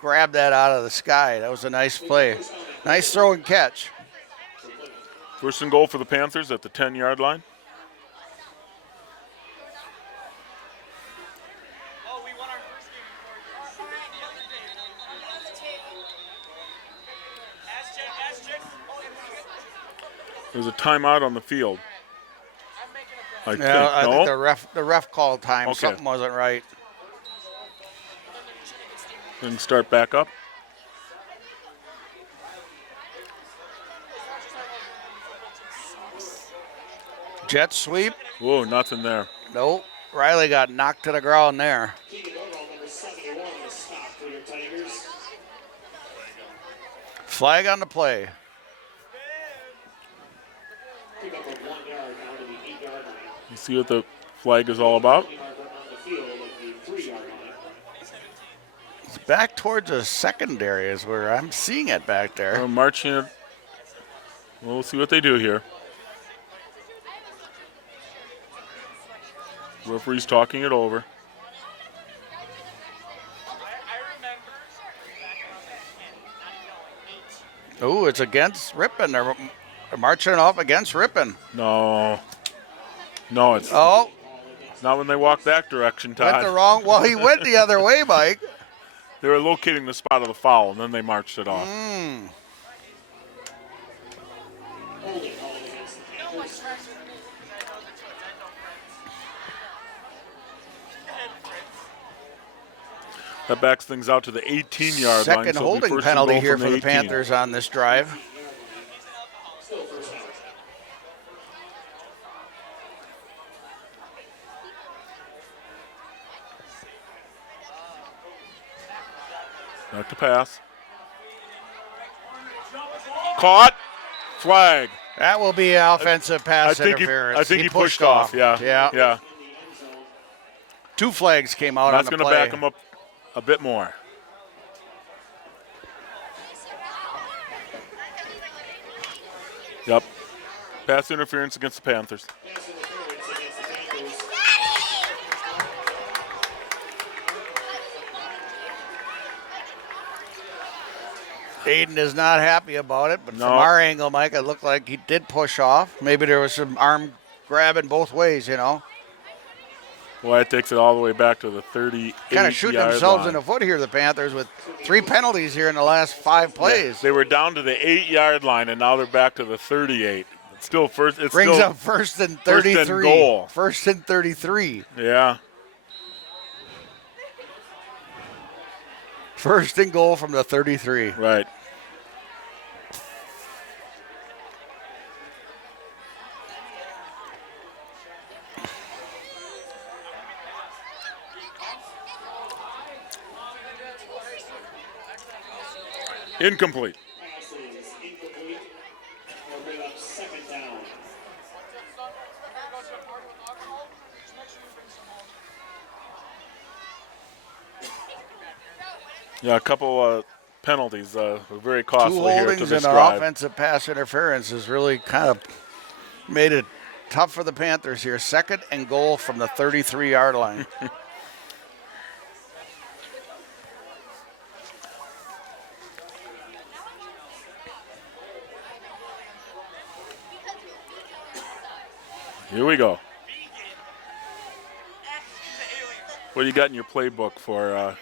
grab that out of the sky. That was a nice play. Nice throw and catch. 1st and goal for the Panthers at the 10-yard line. There's a timeout on the field. I think the ref called time. Okay. Something wasn't right. Then start back up. Jet sweep. Whoa, nothing there. Nope. Riley got knocked to the ground there. Keegan Overall, number 71 on the stop for your Tigers. Flag on the play. Pick up of 1 yard down to the 8-yard line. You see what the flag is all about? 20 yard on the field of back towards the secondary is where I'm seeing it back there. Marching it. We'll see what they do here. Referee's talking it over. Oh, it's against Ripon. They're marching it off against Ripon. No. No, it's Oh, not when they walk that direction, went the Todd. wrong. Well, he went the other way, Mike. They were locating the spot of the foul, and then they marched it off. Mm. Holding called against the Panthers. That backs things out to the 18-yard line. Second so it'll be holding first and penalty goal here from for the 18. Panthers on this drive. Still first down. Back to pass. Caught. Flag. That will be offensive pass I think interference. he pushed off. Yeah. Yeah. Yeah. Two flags came out That's on the going to play. back him up a bit more. Yep. Pass interference against the Panthers. Pass interference against the Panthers. Aiden is not happy about it, but No. from our angle, Mike, it looked like he did push off. Maybe there was some arm grabbing both ways, you know. Boy, it takes it all the way back to the 38 Kind of shooting yard themselves line. in the foot here, the Panthers, with 3 penalties here in the last 5 plays. They were down to the 8-yard line, and now they're back to the 38. It's still first. It's Brings still, up first and first and 33. goal. First and 33. Yeah. First and goal from the 33. Right. Incomplete. Pass is incomplete. Will bring up second down. Yeah, a couple penalties, very Two costly here to holdings this and an drive. offensive pass interference has really kind of made it tough for the Panthers here. Second and goal from the 33-yard line. Here we go. What do you got in your playbook for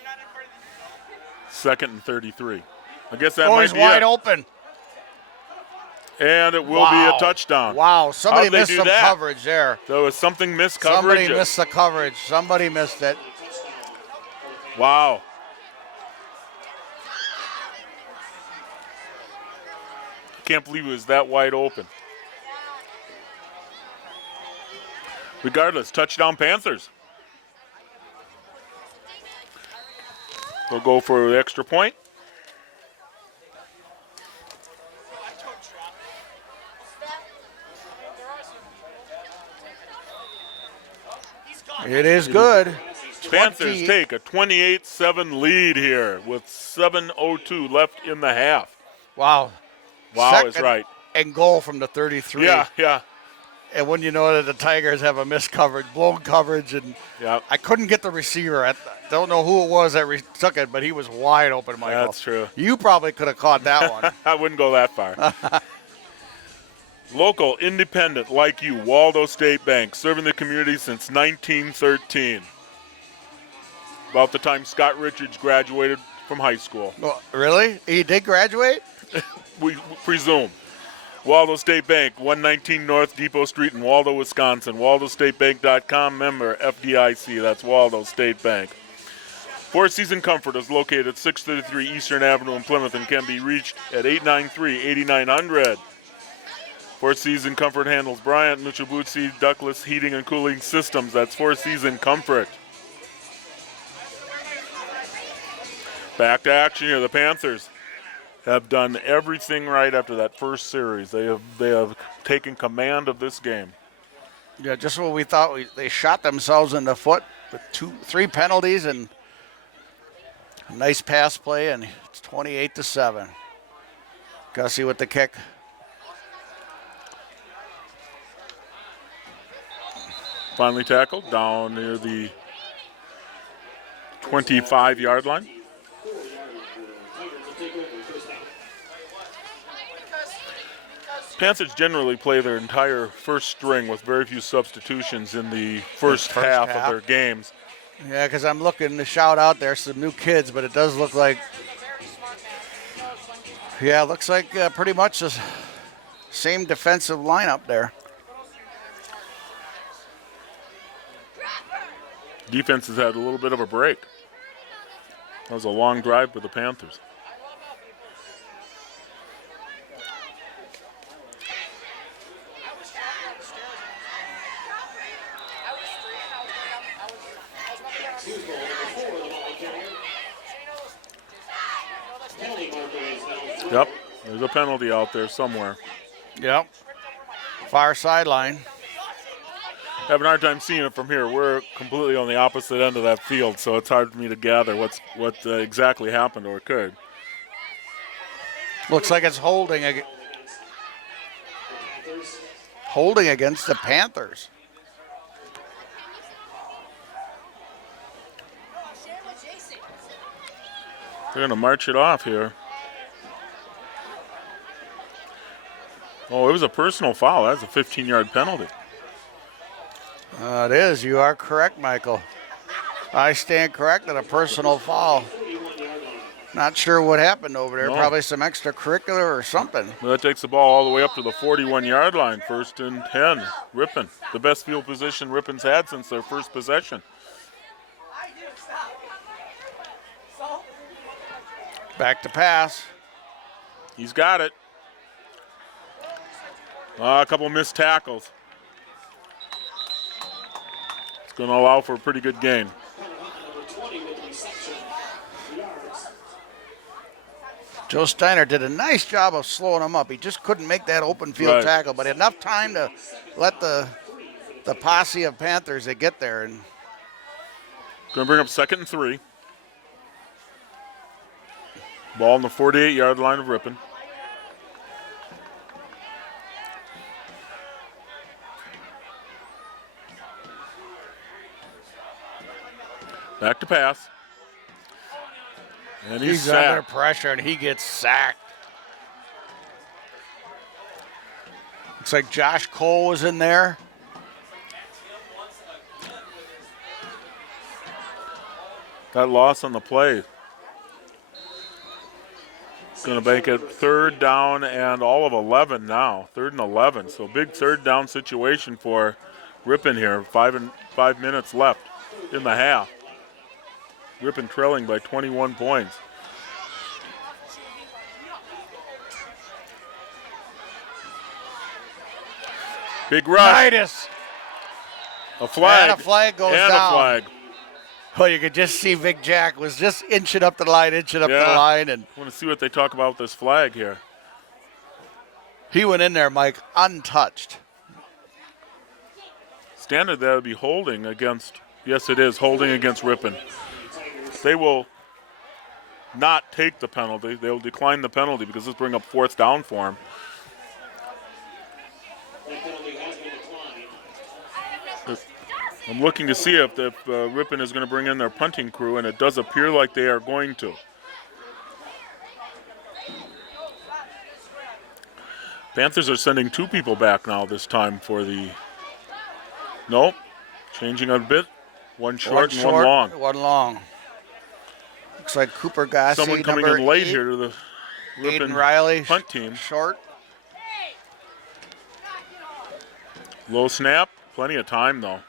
second and 33? I guess that Oh, might he's be wide it. open. And it will be a touchdown. Wow, somebody How'd they missed do some that? coverage there. There was something missed coverage. Somebody missed the coverage. Somebody missed it. Wow. Can't believe it was that wide open. Regardless, touchdown Panthers. They'll go for the extra point. It is good. Panthers 20 take a 28-7 lead here with 7:02 left in the half. Wow. Wow is Second right. And goal from the 33. Yeah. And when you know that the Tigers have a missed coverage, blown coverage, and Yeah. I couldn't get the receiver. I don't know who it was that took it, but he was wide open, Michael. That's true. You probably could have caught that one. I wouldn't go that far. Local, independent, like you, Waldo State Bank, serving the community since 1913. About the time Scott Richards graduated from high school. Well, really? He did graduate? We presume. Waldo State Bank, 119 North Depot Street in Waldo, Wisconsin. WaldoStateBank.com, member FDIC. That's Waldo State Bank. Four Season Comfort is located at 633 Eastern Avenue in Plymouth and can be reached at 893-8900. Four Season Comfort handles Bryant, Mitsubishi, Douglas Heating and Cooling Systems. That's Four Season Comfort. Back to action here. The Panthers have done everything right after that first series. They have taken command of this game. Yeah, just what we thought. They shot themselves in the foot with 3 penalties, and Nice pass play, and it's 28-7. Gussie with the kick. Finally tackled down near the 25-yard line. Panthers generally play their entire first string with very few substitutions in the first half of their games. Yeah, because I'm looking to shout out there some new kids, but it does look like, yeah, it looks like pretty much the same defensive lineup there. Defense has had a little bit of a break. That was a long drive for the Panthers. Yep, there's a penalty out there somewhere. Yep. Far sideline. Having a hard time seeing it from here. We're completely on the opposite end of that field, so it's hard for me to gather what exactly happened or occurred. Looks like it's holding against the Panthers. They're going to march it off here. Oh, it was a personal foul. That's a 15-yard penalty. It is. You are correct, Michael. I stand corrected. A personal foul. Not sure what happened over there. No. Probably some extracurricular or something. Well, that takes the ball all the way up to the 41-yard line. 1st and 10. Ripon. The best field position Ripon's had since their first possession. Back to pass. He's got it. A couple missed tackles. It's going to allow for a pretty good gain. Joe Steiner did a nice job of slowing him up. He just couldn't make that open field tackle, but enough time to let the posse of Panthers get there. And Going to bring up 2nd and 3. Ball on the 48-yard line of Ripon. Back to pass. And he's under sacked. pressure, and he gets sacked. Looks like Josh Cole was in there. That loss on the play. Going to make it 3rd down and all of 11 now. 3rd and 11. So big 3rd down situation for Ripon here. 5 minutes left in the half. Ripon trailing by 21 points. Big rush. Titus. A flag. And a flag goes and down. a flag. Well, you could just see Vic Jack was just inching up the line, and I want to see what they talk about with this flag here. he went in there, Mike, untouched. Standard that would be holding against, yes it is, holding against Ripon. They will not take the penalty. They will decline the penalty because this bring up 4th down for him. I'm looking to see if Ripon is going to bring in their punting crew, and it does appear like they are going to. Panthers are sending 2 people back now this time for the... Nope. Changing a bit. One short and one long. One long. Looks like Cooper Gossie, Someone coming in late here to the Ripon Aiden Riley, punt team. short. Low snap. Plenty of time, though.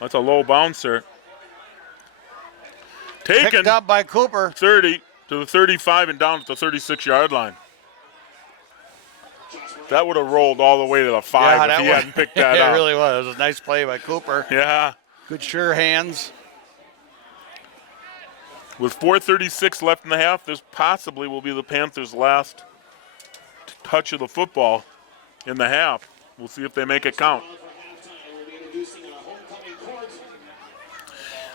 That's a low bouncer. Taken. Picked up by Cooper. 30 to the 35 and down at the 36-yard line. That would have rolled all the way to the 5 if he hadn't picked that up. It really was. It was a nice play by Cooper. Yeah. Good sure hands. With 4:36 left in the half, this possibly will be the Panthers' last touch of the football in the half. We'll see if they make it count.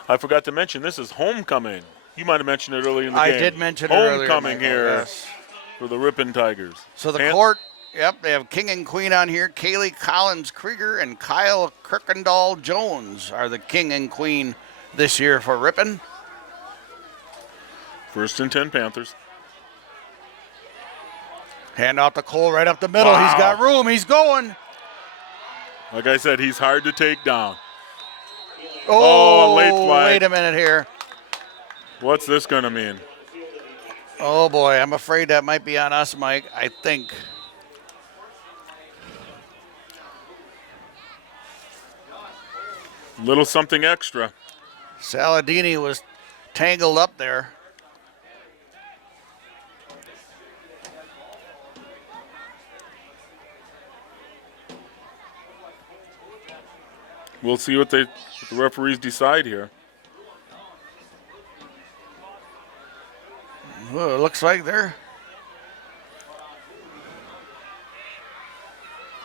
I forgot to mention, this is homecoming. You might have mentioned it earlier in the game. I did mention it earlier. Homecoming Michael, here yes. for the Ripon Tigers. So the court, yep, they have king and queen on here. Kaylee Collins-Krieger and Kyle Kirkendall-Jones are the king and queen this year for Ripon. 1st and 10 Panthers. Hand out to Cole right up the middle. Wow. He's got room. He's going. Like I said, he's hard to take down. Oh, a late flag. Wait a minute here. What's this going to mean? Oh, boy. I'm afraid that might be on us, Mike. I think. Little something extra. Saladini was tangled up there. We'll see what the referees decide here. Well, it looks like they're.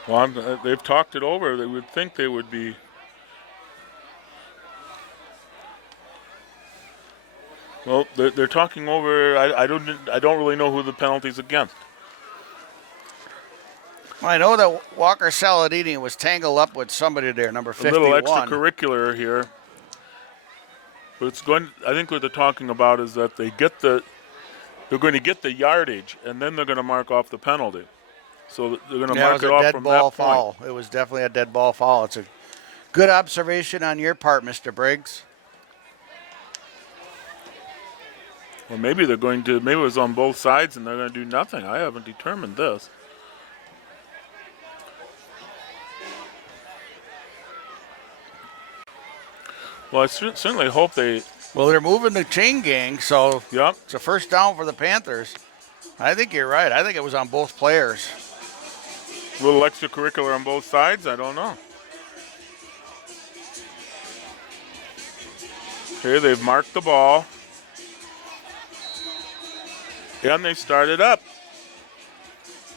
Well, they've talked it over. They would think they would be. Well, they're talking over. I don't really know who the penalty's against. I know that Walker Saladini was tangled up with somebody there, number A 51. little extracurricular here. But it's going. I think what they're talking about is that they're going to get the yardage, and then they're going to mark off the penalty. So they're going to mark it off from that point. Foul. It was definitely a dead ball foul. It's a good observation on your part, Mr. Briggs. Well, maybe they're going to. Maybe it was on both sides, and they're going to do nothing. I haven't determined this. Well, I certainly hope they. Well, they're moving the chain gang, so Yep. it's a first down for the Panthers. I think you're right. I think it was on both players. A little extracurricular on both sides. I don't know. Okay, they've marked the ball. And they started up.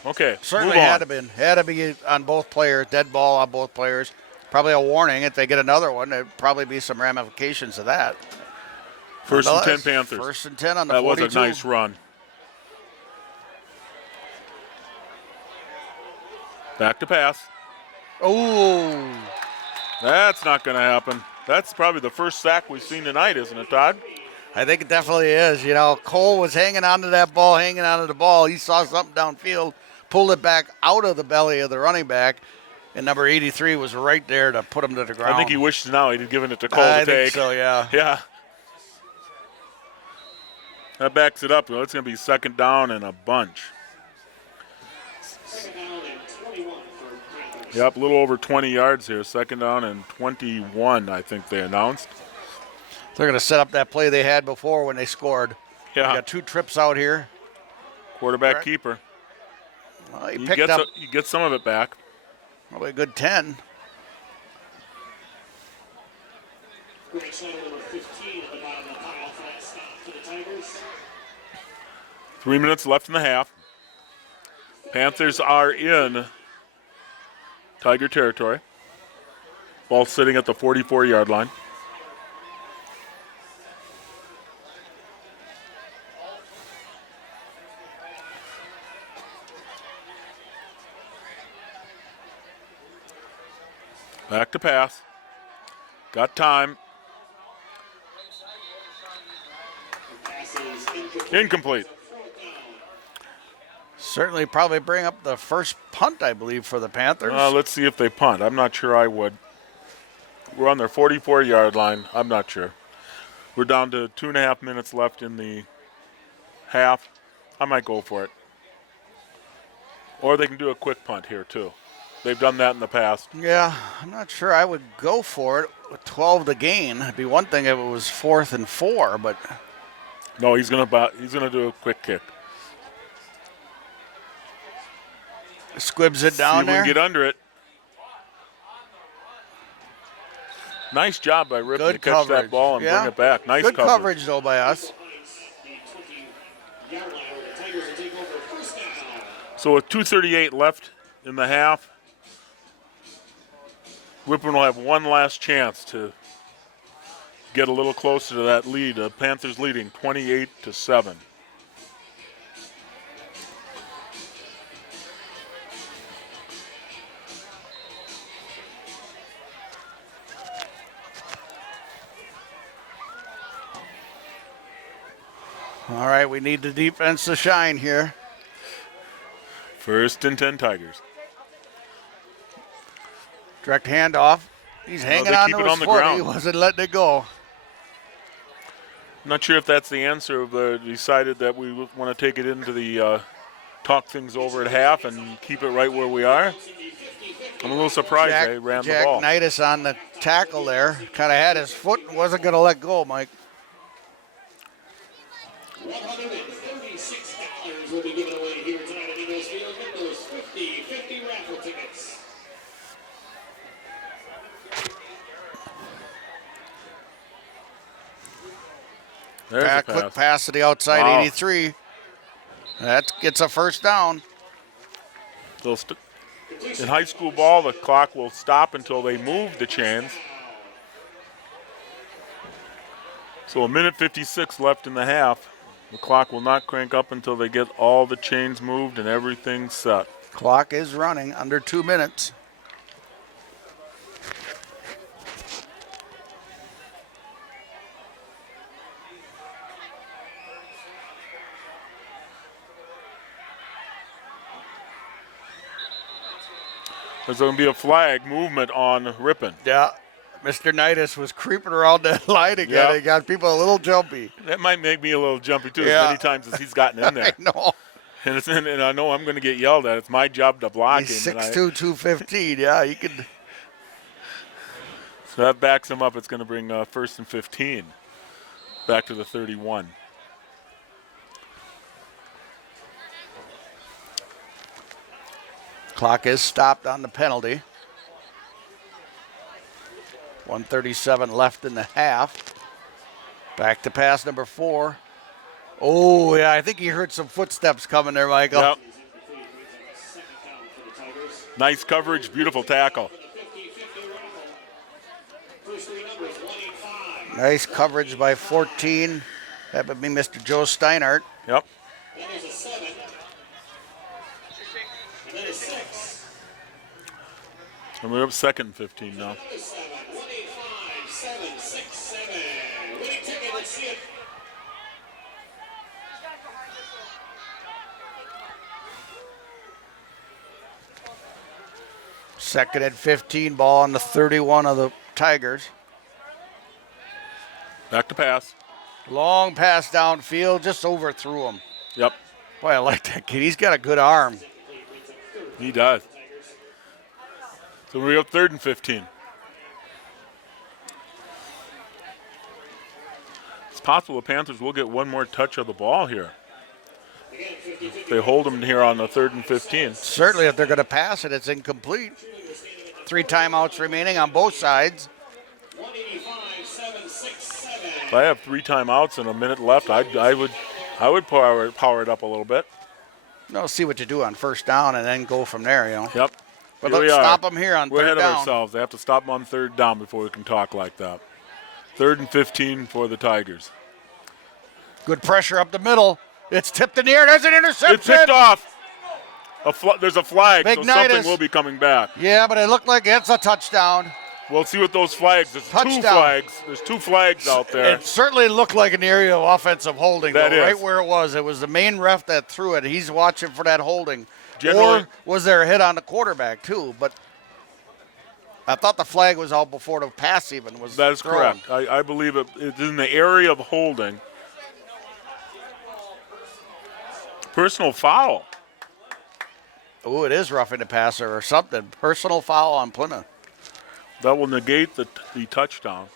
Okay, Certainly move on. had to be on both players. Dead ball on both players. Probably a warning. If they get another one, there'd probably be some ramifications of that. 1st and 10 Nonetheless, Panthers. 1st and 10 on the That 42. was a nice run. Back to pass. Oh, That's not going to happen. That's probably the first sack we've seen tonight, isn't it, Todd? I think it definitely is. You know, Cole was hanging onto that ball, hanging onto the ball. He saw something downfield, pulled it back out of the belly of the running back, and number 83 was right there to put him to the ground. I think he wishes now he'd given it to Cole I to think take. so, yeah. Yeah. That backs it up. It's going to be 2nd down and a bunch. Second down and 21 for Panthers. Yep, a little over 20 yards here. 2nd down and 21, I think they announced. They're going to set up that play they had before when they scored. Yeah. They got 2 trips out here. Quarterback Right. keeper. Well, he You picked up get some of it back. probably a good 10. Greg Schneider, number 15 at the bottom of the pile for that stop for the Tigers. 3 minutes left in the half. Panthers are in Tiger territory. Ball sitting at the 44-yard line. Back to pass. Got time. Pass is incomplete. Incomplete. Certainly probably bring up the first punt, I believe, for the Panthers. Let's see if they punt. I'm not sure I would. We're on their 44-yard line. I'm not sure. We're down to 2.5 minutes left in the half. I might go for it. Or they can do a quick punt here, too. They've done that in the past. Yeah, I'm not sure I would go for it with 12 to gain. It'd be one thing if it was 4th and 4, but No, he's gonna do a quick kick. squibs it See down if we there. can get under it. Nice job by Ripon to Good catch coverage. that ball and Yeah. bring it back. Nice Good coverage, though, by us. The 20-yard line where the Tigers will take over first down. So with 2:38 left in the half, Ripon will have one last chance to get a little closer to that lead. The Panthers leading 28-7. All right, we need the defense to shine here. First and 10 Tigers. Direct handoff. He's hanging they on keep to it his on the foot. ground. He wasn't letting it go. Not sure if that's the answer. But decided that we want to take it into the talk things over at half and keep it right where we are. I'm a little surprised they ran the ball. Jack Knightis on the tackle there. Kind of had his foot and wasn't going to let go, Mike. $136 will be given away here tonight at Eagles Field. Get those 50 raffle tickets. There's a Quick pass. pass to the outside, Wow. 83. That gets a first down. In high school ball, the clock will stop until they move the chains. So a minute 56 left in the half. The clock will not crank up until they get all the chains moved and everything set. Clock is running under 2 minutes. There's going to be a flag movement on Ripon. Yeah. Mr. Knightis was creeping around that line again. Yeah. It got people a little jumpy. That might make me a little jumpy too, Yeah. as many times as he's gotten in there. I know. And I know I'm going to get yelled at. It's my job to block He's him. 6'2", 215. Yeah, he could. So that backs him up. It's going to bring first and 15 back to the 31. Clock is stopped on the penalty. 1:37 left in the half. Back to pass number 4. Oh, yeah, I think he heard some footsteps coming there, Michael. Yep. Nice coverage, beautiful tackle. Nice coverage by 14. That would be Mr. Joe Steinhardt. Yep. Then there's a 7. And then a 6. And we're up second and 15 now. Another 7. 185, 7, 6, 7. Winning ticket, let's see it. Second and 15, ball on the 31 of the Tigers. Back to pass. Long pass downfield, just overthrew him. Yep, Boy, I like that kid. He's got a good arm. he does. So we're up third and 15. It's possible the Panthers will get one more touch of the ball here. They hold them here on the third and 15. Certainly, if they're going to pass it, it's incomplete. 3 timeouts remaining on both sides. 185, 7, 6, 7. If I have 3 timeouts and a minute left, I would power it up a little bit. No, see what you do on first down and then go from there, you know. Yep. But Here we let's are. stop them here on We're third ahead of down. ourselves. They have to stop them on third down before we can talk like that. Third and 15 for the Tigers. Good pressure up the middle. It's tipped in the air. There's an interception. It's picked off. There's a flag, Big so something Knightis. will be coming back. Yeah, but it looked like it's a touchdown. We'll see what those flags. There's 2 Touchdown. flags. There's 2 flags out there. It certainly looked like an area of offensive holding, That though, is. right where it was. It was the main ref that threw it. He's watching for that holding. Generally- Or was there a hit on the quarterback, too? But I thought the flag was out before the pass even was That is thrown. correct. I believe it's in the area of holding. Personal foul. Oh, it is roughing the passer or something. Personal foul on Plymouth. That will negate the touchdown.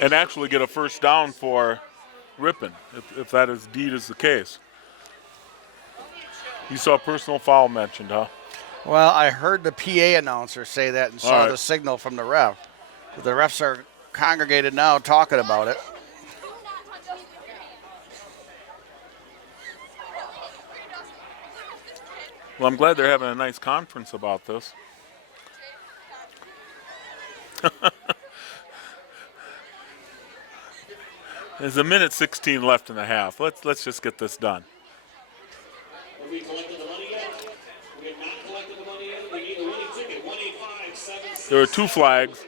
And actually get a first down for Ripon, if that indeed is the case. You saw personal foul mentioned, huh? Well, I heard the PA announcer say that and saw right. the signal from the ref. The refs are congregated now talking about it. Well, I'm glad they're having a nice conference about this. There's a minute 16 left in the half. Let's just get this done. Have we collected the money yet? We have not collected the money yet. We need the winning ticket. 185-767. There are 2 flags. 185-767.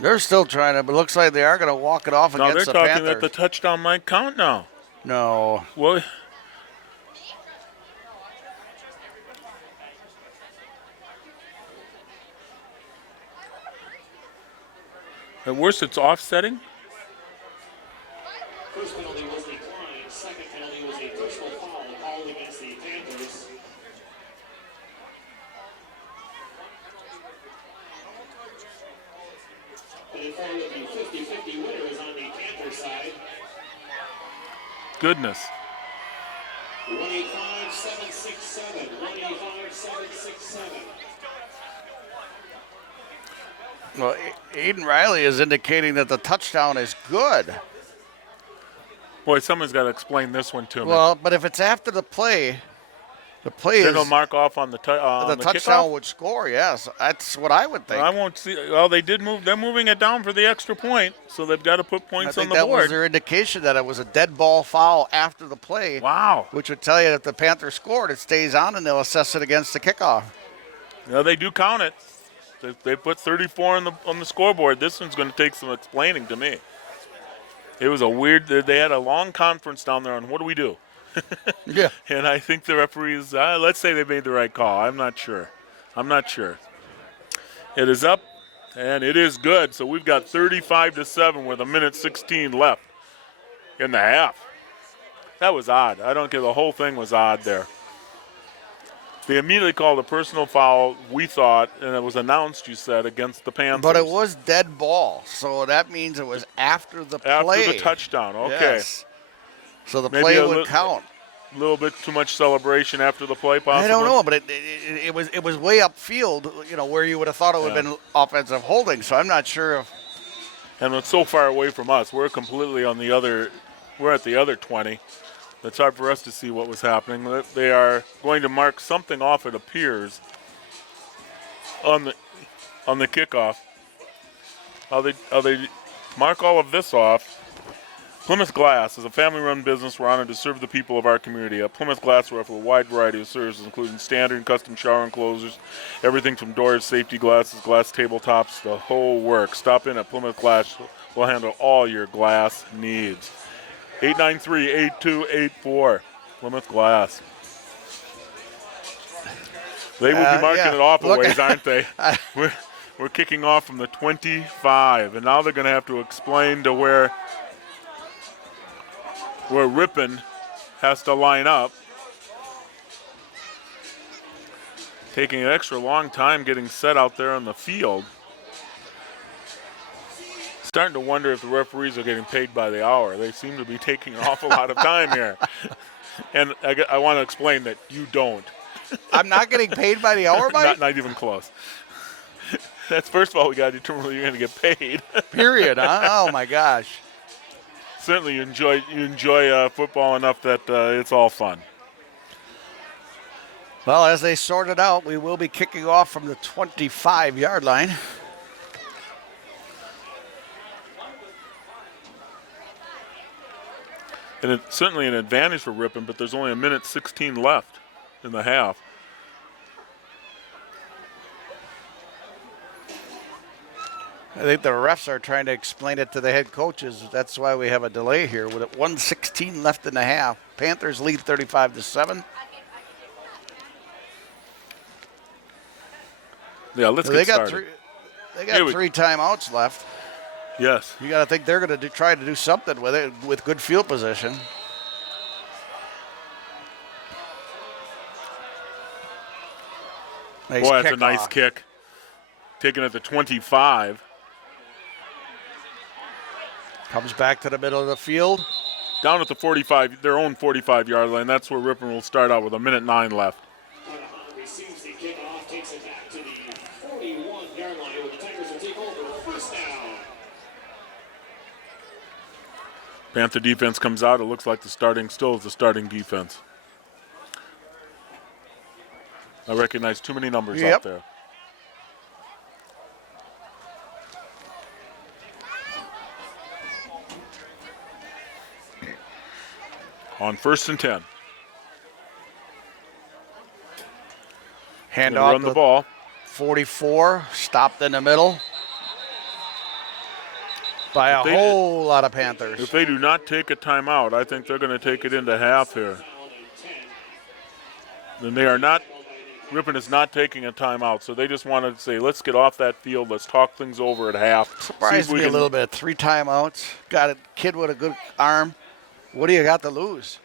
They're still trying to, but it looks like they are going to walk it off No, they're against the talking Panthers. that the touchdown might count now. No. Well, at worst, it's offsetting. First penalty was declined. Second penalty was a personal foul called against the Panthers. And informed that the 50-50 winner is on the Panther side. Goodness. 185-767. 185-767. Well, Aiden Riley is indicating that the touchdown is good. Boy, someone's got to explain this one to me. Well, but if it's after the play Then is they'll mark off on the the touchdown would score. Yes, that's what I would think. I won't see. Well, they did move. They're moving it down for the extra point, so they've got to put I points on think the that was board. their indication that it was a dead ball foul after the play. Wow. Which would tell you that if the Panthers scored, it stays on and they'll assess it against the kickoff. Yeah, they do count it. They put 34 on the scoreboard. This one's going to take some explaining to me. It was a weird. They had a long conference down there on what do we do. Yeah. And I think the referees, let's say they made the right call. I'm not sure. It is up, and it is good. So we've got 35-7 with a minute 16 left in the half. That was odd. I don't get the whole thing was odd there. They immediately called a personal foul, we thought, and it was announced, you said, against the Panthers. But it was dead ball, so that means it was after the play. After the touchdown, okay. Yes. So the Maybe play a would li- count. A little bit too much celebration after the play, possibly? I don't know, but it was way upfield, where you would have thought it would have been offensive holding. So I'm not sure if. And it's so far away from us. We're completely on the other. We're at the other 20. It's hard for us to see what was happening. They are going to mark something off, it appears, on the kickoff. How they mark all of this off. Plymouth Glass is a family-run business. We're honored to serve the people of our community. At Plymouth Glass, we offer a wide variety of services, including standard and custom shower enclosures, everything from doors, safety glasses, glass tabletops, the whole works. Stop in at Plymouth Glass. We'll handle all your glass needs. 893-8284, Plymouth Glass. They will be marking it off a ways, aren't they? We're kicking off from the 25, and now they're going to have to explain to where Ripon has to line up. Taking an extra long time getting set out there on the field. Starting to wonder if the referees are getting paid by the hour. They seem to be taking an awful lot of time here. And I want to explain that you don't. I'm not getting paid by the hour, Mike? Not even close. That's first of all, we got to determine whether you're going to get paid. Period, huh? Oh, my gosh. Certainly you enjoy football enough that it's all fun. Well, as they sort it out, we will be kicking off from the 25-yard line. And it's certainly an advantage for Ripon, but there's only a minute 16 left in the half. I think the refs are trying to explain it to the head coaches. That's why we have a delay here. With 1:16 left in the half, Panthers lead 35-7. Yeah, let's get started. They got three timeouts left. Yes. You got to think they're going to try to do something with it with good field position. Nice Boy, that's a kickoff. nice kick. Taken at the 25. Comes back to the middle of the field. Down at the 45, their own 45-yard line. That's where Ripon will start out with a minute 9 left. Receives the kickoff, takes it back to the 41-yard line, where the Tigers will take over. First down. Panther defense comes out. It looks like still is the starting defense. I recognize too many numbers out there. on 1st and 10. Hand Gonna off run the ball. 44, stopped in the middle by a they- whole lot of Panthers. If they do not take a timeout, I think they're going to take it into half here. And they are not, Ripon is not taking a timeout, so they just want to say, let's get off that field, let's talk things over at half. Surprised me a little bit. 3 timeouts. Got a kid with a good arm. What do you got to lose?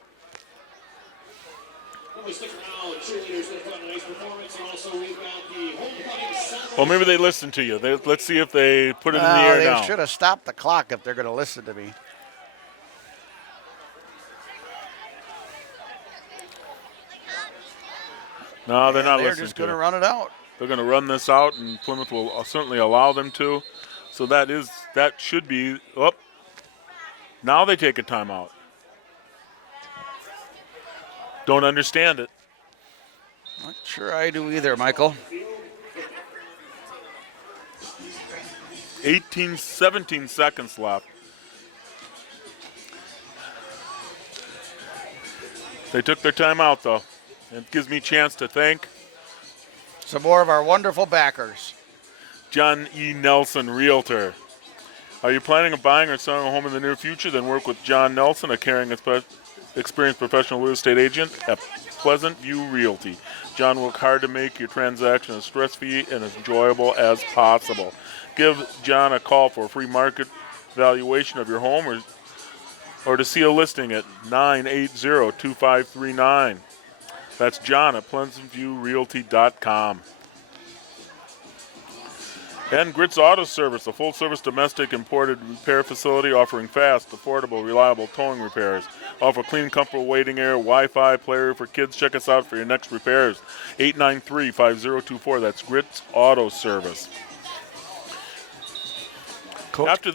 When we stick around, cheerleaders that have done a nice performance, and also we've got the homecoming celebration. Well, maybe they listen to you. Let's see if they put it in the air They now. should have stopped the clock if they're going to listen to me. No, they're not They're listening just to going to you. run it out. They're going to run this out, and Plymouth will certainly allow them to. So that should be, now they take a timeout. Don't understand it. Not sure I do either, Michael. 17 seconds left. They took their timeout, though. It gives me a chance to thank Some more of our wonderful backers. John E. Nelson, Realtor. Are you planning on buying or selling a home in the near future? Then work with John Nelson, a caring and experienced professional real estate agent at Pleasant View Realty. John worked hard to make your transaction as stress-free and as enjoyable as possible. Give John a call for a free market valuation of your home or to see a listing at 980-2539. That's John at PleasantViewRealty.com. And Grits Auto Service, a full-service domestic imported repair facility offering fast, affordable, reliable towing repairs. Offer clean, comfortable waiting area, Wi-Fi, player for kids. Check us out for your next repairs. 893-5024. That's Grits Auto Service. Coach? After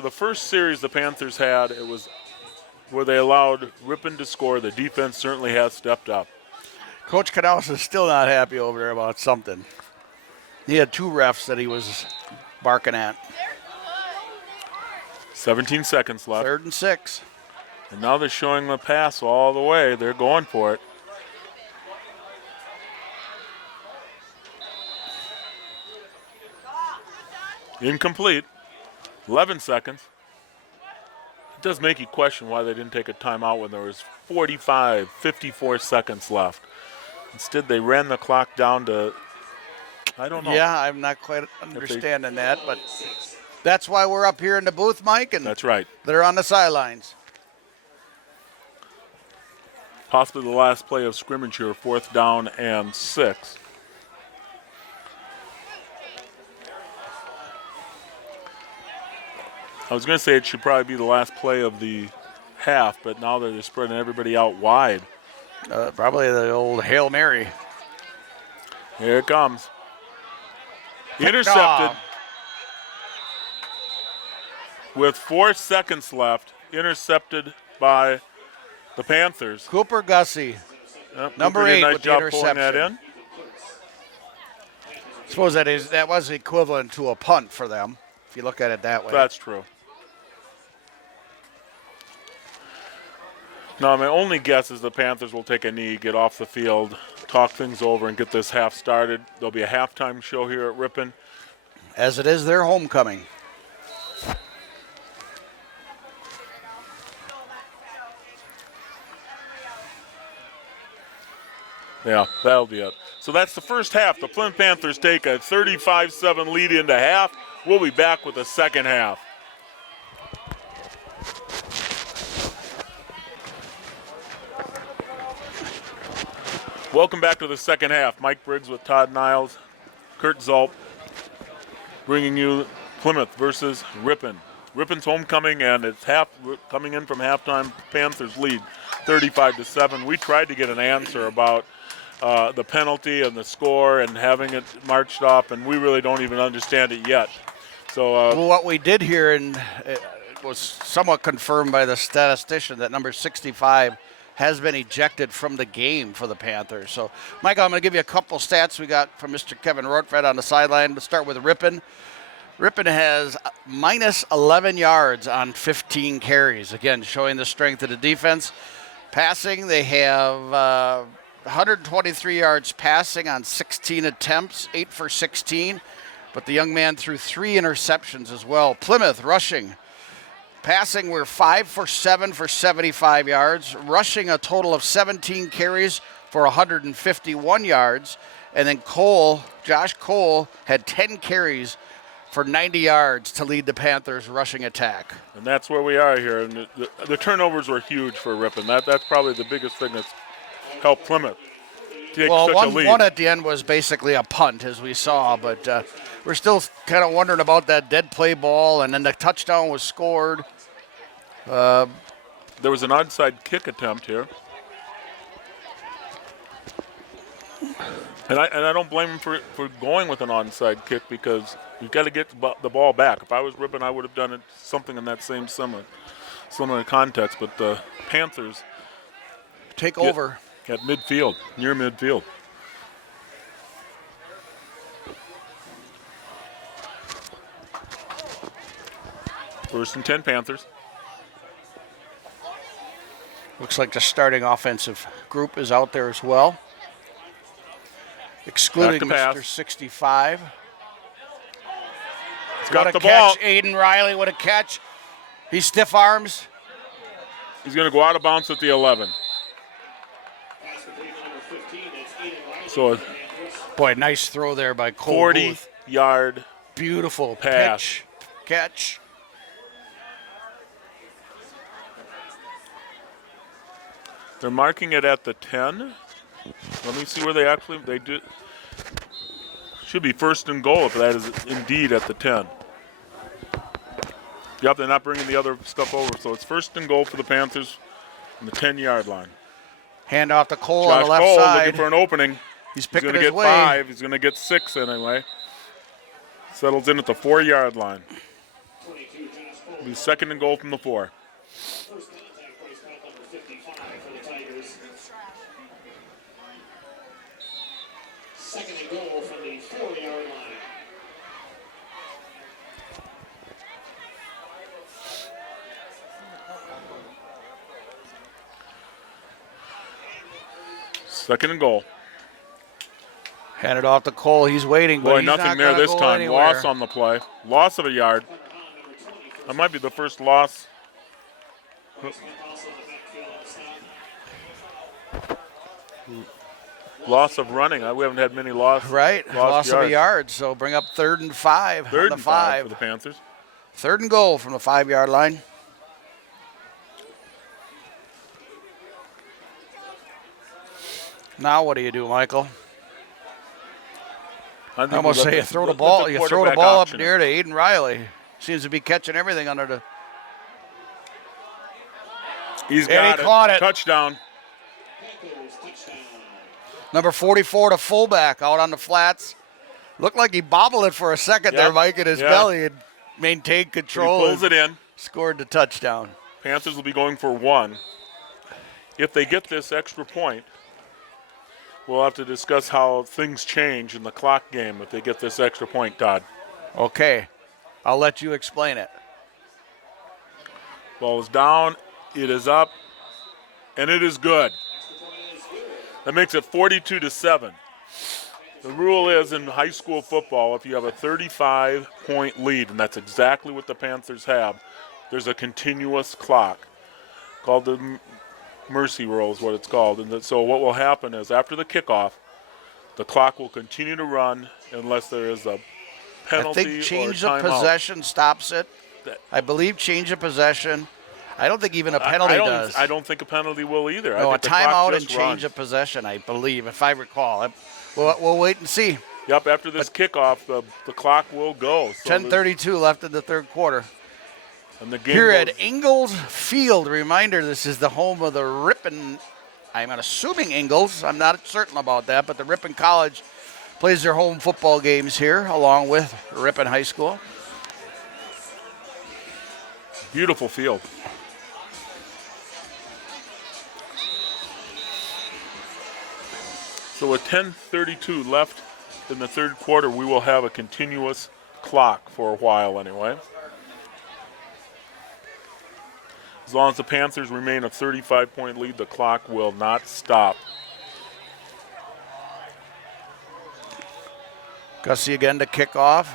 the first series the Panthers had, it was where they allowed Ripon to score. The defense certainly has stepped up. Coach Canals is still not happy over there about something. He had 2 refs that he was barking at. 17 seconds left. 3rd and 6. And now they're showing the pass all the way. They're going for it. Incomplete. 11 seconds. It does make you question why they didn't take a timeout when there was 54 seconds left. Instead, they ran the clock down to, I don't know. Yeah, I'm not quite understanding that, but that's why we're up here in the booth, Mike, and That's right. they're on the sidelines. Possibly the last play of scrimmage here, 4th down and 6. I was going to say it should probably be the last play of the half, but now they're just spreading everybody out wide. Probably the old Hail Mary. Here it comes. Intercepted with 4 seconds left. Intercepted by the Panthers. Cooper Gussie. Yep, Number Cooper did a 8 nice with the job pulling that interception. in. Suppose that was equivalent to a punt for them, if you look at it that way. That's true. Now, my only guess is the Panthers will take a knee, get off the field, talk things over, and get this half started. There'll be a halftime show here at Ripon. As it is their homecoming. Yeah, that'll be it. So that's the first half. The Plymouth Panthers take a 35-7 lead into half. We'll be back with the second half. Welcome back to the second half. Mike Briggs with Todd Niles, Kurt Zulp, bringing you Plymouth versus Ripon. Ripon's homecoming, and it's coming in from halftime. Panthers lead 35-7. We tried to get an answer about the penalty and the score and having it marched off, and we really don't even understand it yet. So Well, what we did here, and it was somewhat confirmed by the statistician, that number 65 has been ejected from the game for the Panthers. So, Michael, I'm going to give you a couple stats we got from Mr. Kevin Rortfed on the sideline. Let's start with Ripon. Ripon has minus 11 yards on 15 carries, again, showing the strength of the defense. Passing, they have 123 yards passing on 16 attempts, 8 for 16. But the young man threw 3 interceptions as well. Plymouth rushing. Passing, we're 5 for 7 for 75 yards. Rushing, a total of 17 carries for 151 yards. And then Josh Cole, had 10 carries for 90 yards to lead the Panthers' rushing attack. And that's where we are here. And the turnovers were huge for Ripon. That's probably the biggest thing that's helped Plymouth take Well, such a lead. one at the end was basically a punt, as we saw, but we're still kind of wondering about that dead play ball, and then the touchdown was scored. There was an onside kick attempt here. And I don't blame him for going with an onside kick because you've got to get the ball back. If I was Ripon, I would have done something in that same similar context. But the Panthers Take over. At midfield, near midfield. First and 10 Panthers. Looks like the starting offensive group is out there as well, excluding Back to Mr. pass. 65. He's What got a the ball. catch, Aiden Riley, what a catch. He stiff arms. He's going to go out of bounds at the 11. Pass complete to number 15. That's Aiden Riley. So Boy, nice throw there by Cole 40 Booth. yard. Beautiful Pass. pitch, catch. They're marking it at the 10. Let me see where they did. Should be first and goal if that is indeed at the 10. Yep, they're not bringing the other stuff over. So it's first and goal for the Panthers on the 10-yard line. Hand off to Cole on Josh the left Cole side. looking for an opening. He's He's picking going to his get way. 5. He's going to get 6 anyway. Settles in at the 4-yard line. 22, Josh Cole. Be second and goal from the 4. First contact place count number 55 for the Tigers. Second and goal from the 4-yard line. Second and goal. Hand it off to Cole. He's waiting, but Boy, he's nothing not there gonna this go time. anywhere. Loss on the play. Loss of a yard. That might be the first loss. Also in the backfield on the stop. Loss of running. We haven't had many losses. Right, loss of a yards. yard. So bring up 3rd and 5 Third on the and 5 for 5. the Panthers. 3rd and goal from the 5-yard line. Now what do you do, Michael? I think I almost we let say you the- throw the let ball. You throw the quarterback ball up option it. near to Aiden Riley. Seems to be catching everything under the. He's And got he caught it. Touchdown. Panthers touchdown. Number 44 to fullback out on the flats. Looked like he bobbled it for a second there, Yep. Mike, in his Yeah. belly and maintained He control. pulls and it in. Scored the touchdown. Panthers will be going for 1. If they get this extra point, we'll have to discuss how things change in the clock game if they get this extra point, Todd. Okay, I'll let you explain it. Ball is down, it is up, and it is good. That makes it 42-7. The rule is in high school football, if you have a 35-point lead, and that's exactly what the Panthers have, there's a continuous clock called the mercy rule is what it's called. And so what will happen is after the kickoff, the clock will continue to run unless there is a I penalty think or change of timeout. possession stops it. I believe change of possession. I don't think even a penalty does. I don't think a penalty will either. No, I a think the clock timeout and just change runs. of possession, I believe, if I recall. We'll wait and see. Yep, after this kickoff, the clock will go. So 10:32 left in the 3rd quarter. and the game Here goes, at Ingalls Field, reminder, this is the home of the Ripon, I'm assuming Ingalls, I'm not certain about that, but the Ripon College plays their home football games here along with Ripon High School. beautiful field. So with 10:32 left in the 3rd quarter, we will have a continuous clock for a while anyway. As long as the Panthers remain a 35-point lead, the clock will not stop. Gussie again to kick off.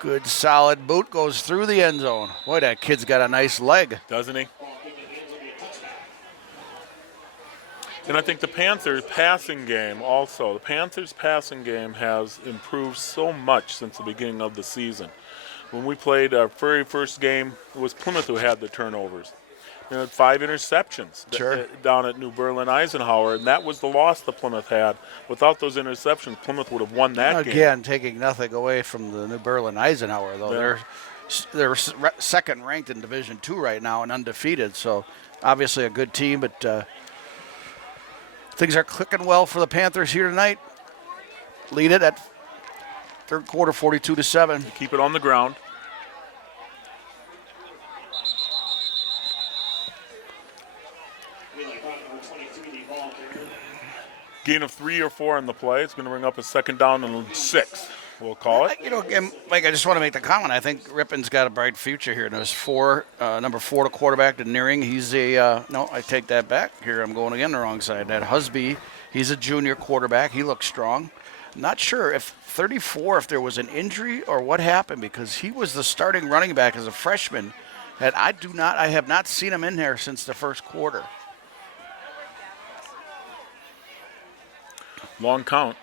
Good solid boot goes through the end zone. Boy, that kid's got a nice leg. Doesn't he? And I think the Panthers passing game also, the Panthers passing game has improved so much since the beginning of the season. When we played our very first game, it was Plymouth who had the turnovers. They had 5 interceptions down at New Berlin Eisenhower, and that was the loss that Plymouth had. Without those interceptions, Plymouth would have won that game. Again, taking nothing away from the New Berlin Eisenhower, though. Yeah. They're second ranked in Division II right now and undefeated, so obviously a good team, but things are clicking well for the Panthers here tonight. Lead it at third quarter, 42-7. Keep it on the ground. Gain of 3 or 4 on the play. It's going to bring up a second down and 6, we'll call it. You know, again, Mike, I just want to make the comment. I think Rippon's got a bright future here. There's number 4 to quarterback to Nearing. He's no, I take that back. Here I'm going again the wrong side. That Husby, he's a junior quarterback. He looks strong. Not sure if 34, if there was an injury or what happened, because he was the starting running back as a freshman. And I have not seen him in there since the first quarter. Long count.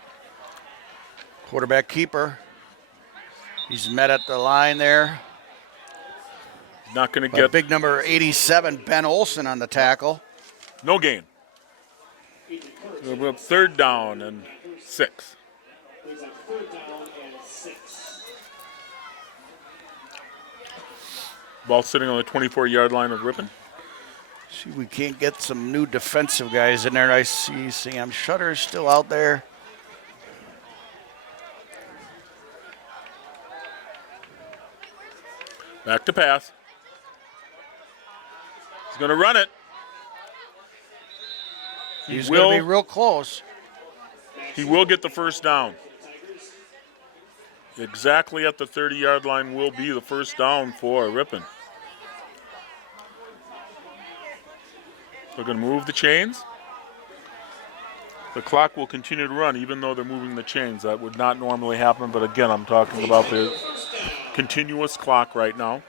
Quarterback keeper. He's met at the line there. Not going to By get big number 87, Ben Olson on the tackle. no gain. We're up third down and 6. Ball sitting on the 24-yard line of Ripon. See, we can't get some new defensive guys in there. I see Sam Shutter still out there. Back to pass. He's going to run it. He's going to be real close. He will get the first down. Exactly at the 30-yard line will be the first down for Ripon. They're going to move the chains. The clock will continue to run even though they're moving the chains. That would not normally happen, but again, I'm talking about the continuous clock right now.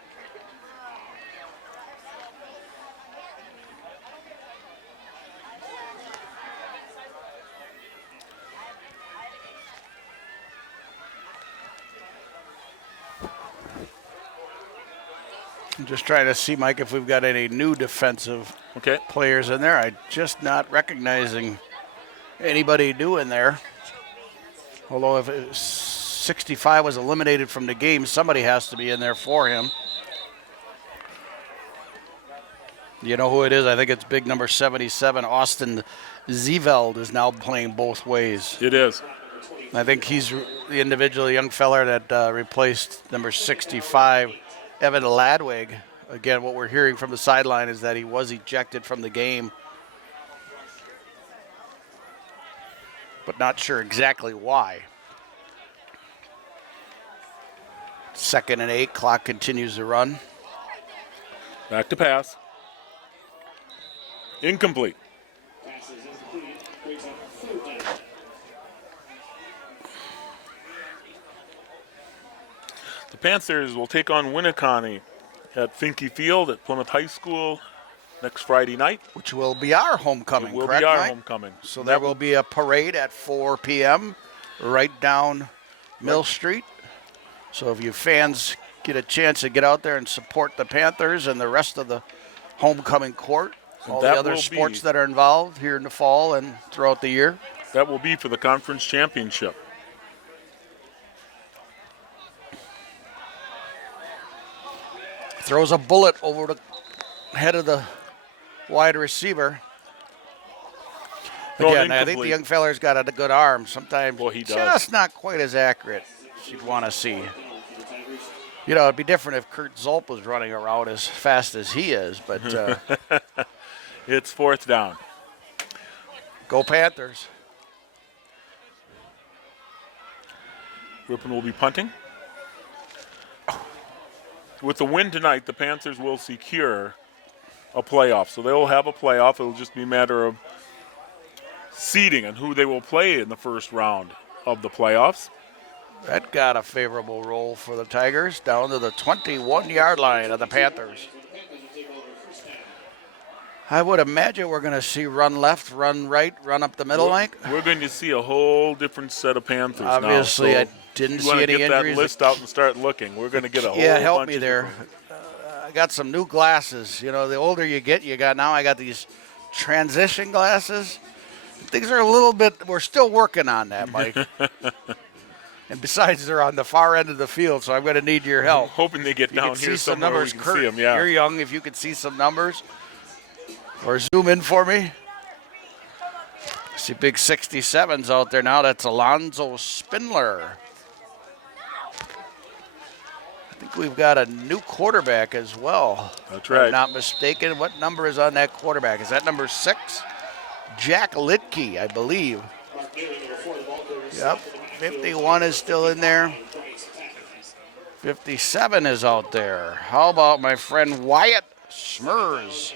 I'm just trying to see, Mike, if we've got any new defensive Okay. players in there. I'm just not recognizing anybody new in there. Although if 65 was eliminated from the game, somebody has to be in there for him. You know who it is? I think it's big number 77, Austin Zeveld, is now playing both ways. It is. I think he's the individual young feller that replaced number 65, Evan Ladwig. Again, what we're hearing from the sideline is that he was ejected from the game, but not sure exactly why. 2nd and 8, clock continues to run. Back to pass. Incomplete. The Panthers will take on Winneconne at Finke Field at Plymouth High School next Friday night. Which will be our homecoming, It will correct, be our Mike? homecoming. So there will be a parade at 4 p.m. right down Mill Street. So if you fans get a chance to get out there and support the Panthers and the rest of the homecoming court, all the that other will sports be- that are involved here in the fall and throughout the year. That will be for the conference championship. Throws a bullet over the head of the wide receiver. Thrown Again, I think the incomplete. young feller's got a good arm. Sometimes Well, he does. just not quite as accurate as you'd want to see. You know, it'd be different if Kurt Zolp was running around as fast as he is, but It's 4th down. go Panthers. Ripon will be punting. with the win tonight, the Panthers will secure a playoff. So they'll have a playoff. It'll just be a matter of seeding and who they will play in the first round of the playoffs. That got a favorable roll for the Tigers down to the 21-yard line of the Panthers. I would imagine we're going to see run left, run right, run up the middle, Mike. We're going to see a whole different set of Panthers Obviously, now. I didn't you see want to any get injuries. that list out and start looking. We're going to get a whole help bunch me of there. different- I got some new glasses. You know, the older you get, I got these transition glasses. Things are a little bit, we're still working on that, Mike. And besides, they're on the far end of the field, so I'm going to need your I'm help. hoping they get You down can here see some somewhere numbers. we can Kurt, see them. Yeah. you're young. If you could see some numbers. Or zoom in for me. See big 67s out there now. That's Alonzo Spindler. I think we've got a new quarterback as well. That's If right. I'm not mistaken. What number is on that quarterback? Is that number 6? Jack Litke, I believe. Yep. 51 is still in there. 57 is out there. How about my friend Wyatt Smurs?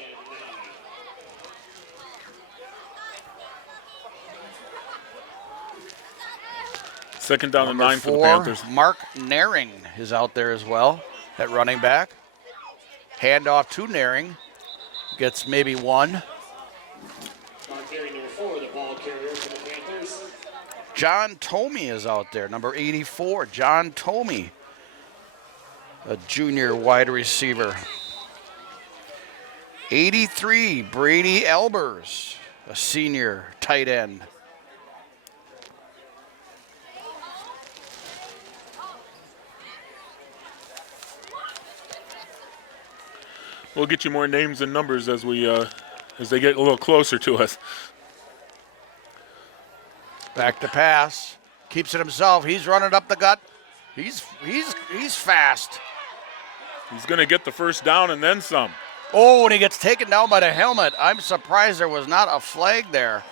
Second down and Number 9 for the 4, Panthers. Mark Naring is out there as well at running back. Handoff to Naring. Gets maybe 1. Mark Naring, number 4, the ball carrier for the Panthers. John Tomey is out there, number 84. John Tomey, a junior wide receiver. 83, Brady Elbers, a senior tight end. We'll get you more names and numbers as we as they get a little closer to us. Back to pass. Keeps it himself. He's running up the gut. He's fast. He's going to get the first down and then some. Oh, and he gets taken down by the helmet. I'm surprised there was not a flag there.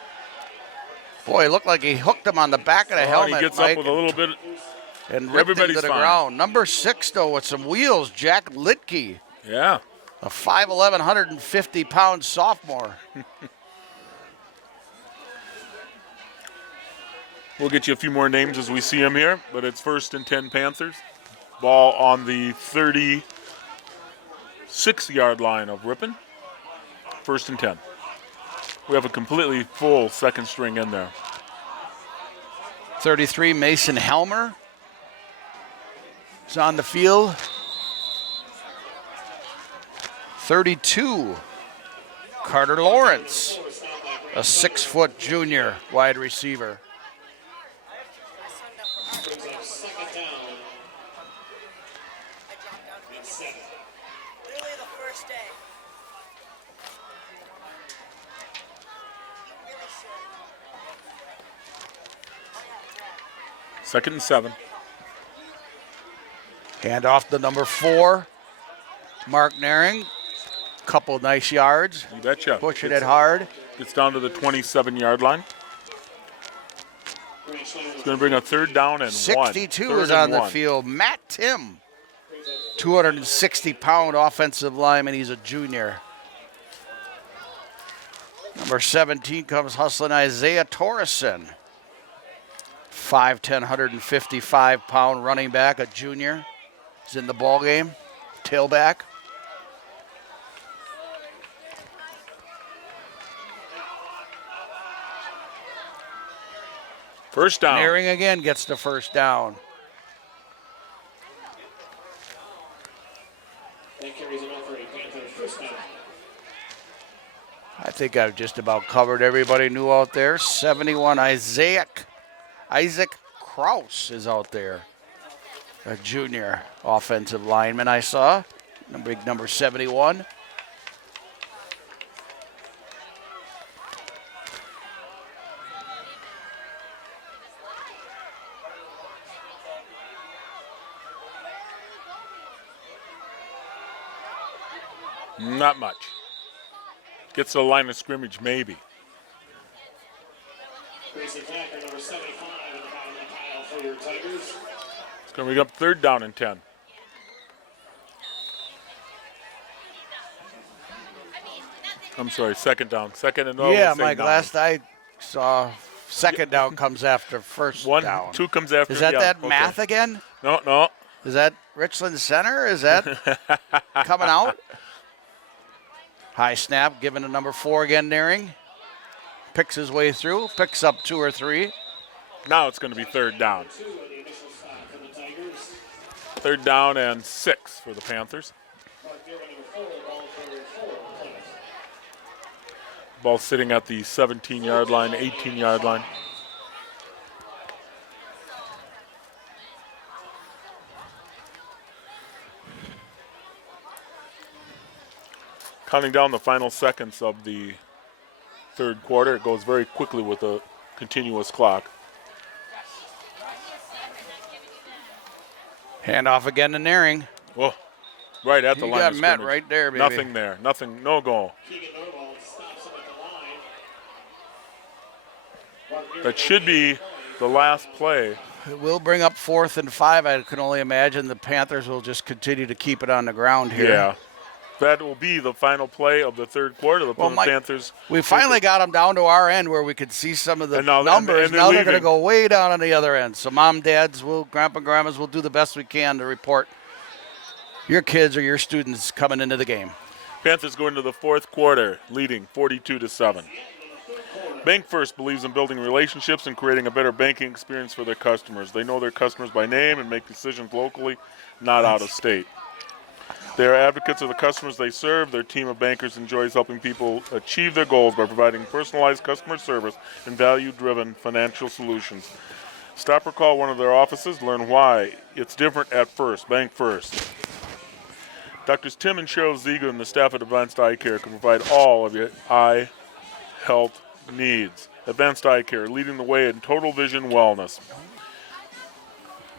Boy, it looked like he hooked him on the back of the And helmet, he gets Mike, up with a little bit. and ripped him everybody's to the fine. ground. Number 6, though, with some wheels, Jack Litke, Yeah. a 5'11", 150-pound sophomore. We'll get you a few more names as we see them here, but it's 1st and 10 Panthers. Ball on the 36-yard line of Ripon. 1st and 10. We have a completely full second string in there. 33, Mason Helmer is on the field. 32, Carter Lawrence, a 6-foot junior wide receiver. Brings up second down. And 7. Literally the first day. You really should. 2nd and 7. Hand off to number 4, Mark Naring. Couple nice yards, You betcha. pushing it hard. Gets down to the 27-yard line. It's going to bring a 3rd down and 1. 62 3rd is and on the 1. field. Matt Tim, 260-pound offensive lineman. He's a junior. Number 17 comes hustling Isaiah Torreson. 5'10", 155-pound running back, a junior. He's in the ball game, tailback. First down. Naring again gets the first down. That carries enough for a Panthers first down. I think I've just about covered everybody new out there. 71, Isaac Kraus is out there. A junior offensive lineman I saw. Big number 71. Not much. Gets to the line of scrimmage, maybe. Grayson Packer, number 75 in the bottom of the pile for your Tigers. It's going to bring up 3rd down and 10. I'm sorry, second down. Second and Yeah, same Mike. down. Last I saw, second down comes after first One, down. two comes after. Is that yeah, that okay. math again? No. Is that Richland Center? Is that coming out? High snap, given to number 4 again, Nearing. Picks his way through, picks up 2 or 3. Now it's going to be third down. Two on the initial stop for the Tigers. Third down and 6 for the Panthers. Mark there on number 4, ball for 4. Plymouth. Ball sitting at the 17-yard line, 18-yard line. Counting down the final seconds of the third quarter. It goes very quickly with a continuous clock. Handoff again to Nearing. Oh, right at the He line got of met scrimmage. right there, baby. Nothing there. Nothing. No goal. Keegan Norvald stops him at the line. That should be the last play. It will bring up 4th and 5. I can only imagine the Panthers will just continue to keep it on the ground here. Yeah. That will be the final play of the third quarter. The Well, Plymouth Mike, Panthers. We finally got them down to our end where we could see some of the And now- numbers. and they're Now they're going to leaving. go way down on the other end. So mom, dads, grandpa, grandmas will do the best we can to report your kids or your students coming into the game. Panthers go into the fourth quarter, leading 42-7. Bank First believes in building relationships and creating a better banking experience for their customers. They know their customers by name and make decisions locally, not out of state. They are advocates of the customers they serve. Their team of bankers enjoys helping people achieve their goals by providing personalized customer service and value-driven financial solutions. Stop or call one of their offices, learn why it's different at First. Bank First. Doctors Tim and Cheryl Ziegler and the staff at Advanced Eye Care can provide all of your eye health needs. Advanced Eye Care, leading the way in total vision wellness.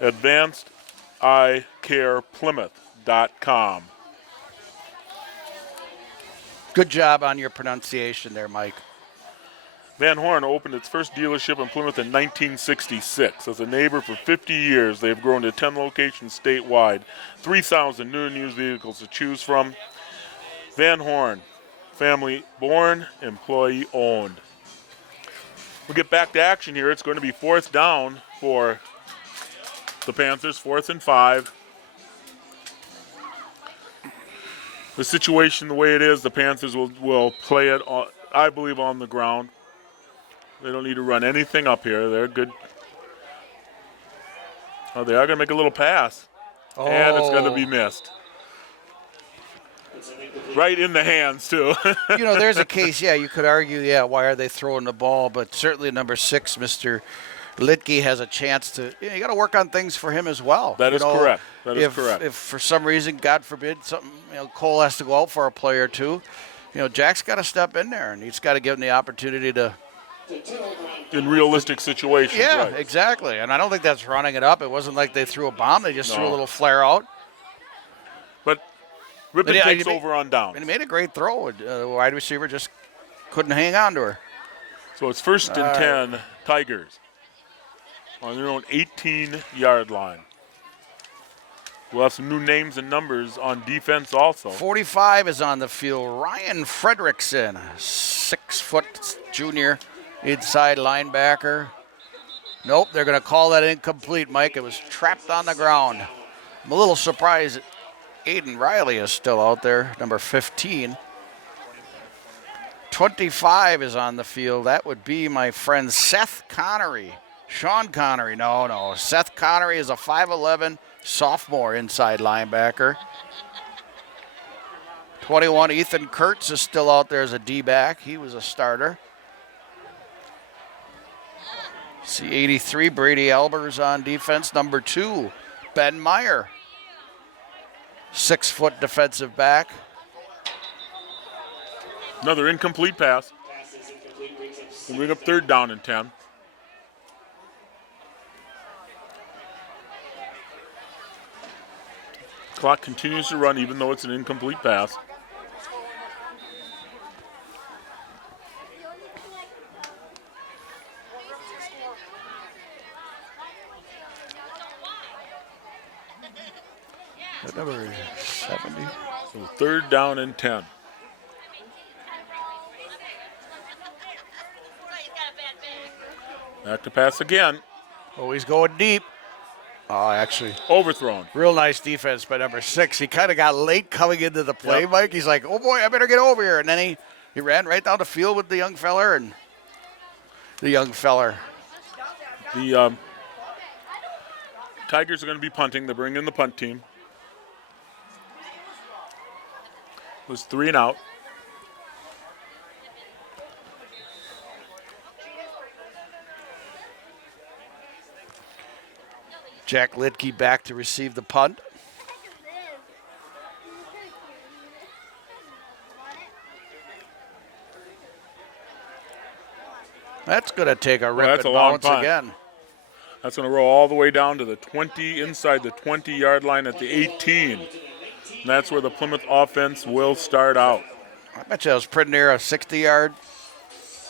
AdvancedEyeCarePlymouth.com. Good job on your pronunciation there, Mike. Van Horn opened its first dealership in Plymouth in 1966. As a neighbor for 50 years, they've grown to 10 locations statewide, 3,000 new and used vehicles to choose from. Van Horn, family born, employee owned. We'll get back to action here. It's going to be fourth down for the Panthers, 4th and 5. The situation the way it is, the Panthers will play it, I believe, on the ground. They don't need to run anything up here. They're good. Oh, they are going to make a little pass. And it's going to be missed. Right in the hands, too. You know, there's a case, you could argue, why are they throwing the ball? But certainly number 6, Mr. Litke, has a chance to, you got to work on things for him as well. That is correct. That is if, correct. If for some reason, God forbid, something, Cole has to go out for a play or two, Jack's got to step in there, and he's got to give him the opportunity to. In realistic situations, Yeah, right. exactly. And I don't think that's running it up. It wasn't like they threw a bomb. They just threw a No. little flare out. But Ripon Yeah, takes you over on down. And he made a great throw. The wide receiver just couldn't hang on to her. So it's 1st and 10, Tigers, on their own 18-yard line. We'll have some new names and numbers on defense also. 45 is on the field. Ryan Fredrickson, 6-foot junior inside linebacker. Nope, they're going to call that incomplete, Mike. It was trapped on the ground. I'm a little surprised that Aiden Riley is still out there, number 15. 25 is on the field. That would be my friend Seth Connery. Sean Connery, no. Seth Connery is a 5'11", sophomore inside linebacker. 21, Ethan Kurtz is still out there as a D-back. He was a starter. See 83, Brady Albers on defense. Number 2, Ben Meyer. 6-foot defensive back. Another incomplete pass. Pass is incomplete, brings up We'll bring up third down and 10. Clock continues to run even though it's an incomplete pass. Number 70. So third down and 10. Back to pass again. Oh, he's going deep. Oh, actually, Overthrown. real nice defense by number 6. He kind of got late coming into the play, Yep. Mike. He's like, oh, boy, I better get over here. And then he ran right down the field with the young feller. And the young feller. The Tigers are going to be punting. They bring in the punt team. It was 3 and out. Jack Lidke back to receive the punt. That's going to take a rip that's and a long bounce punt. again. That's going to roll all the way down to the 20, inside the 20-yard line at the 18. And that's where the Plymouth offense will start out. I bet you that was pretty near a 60-yard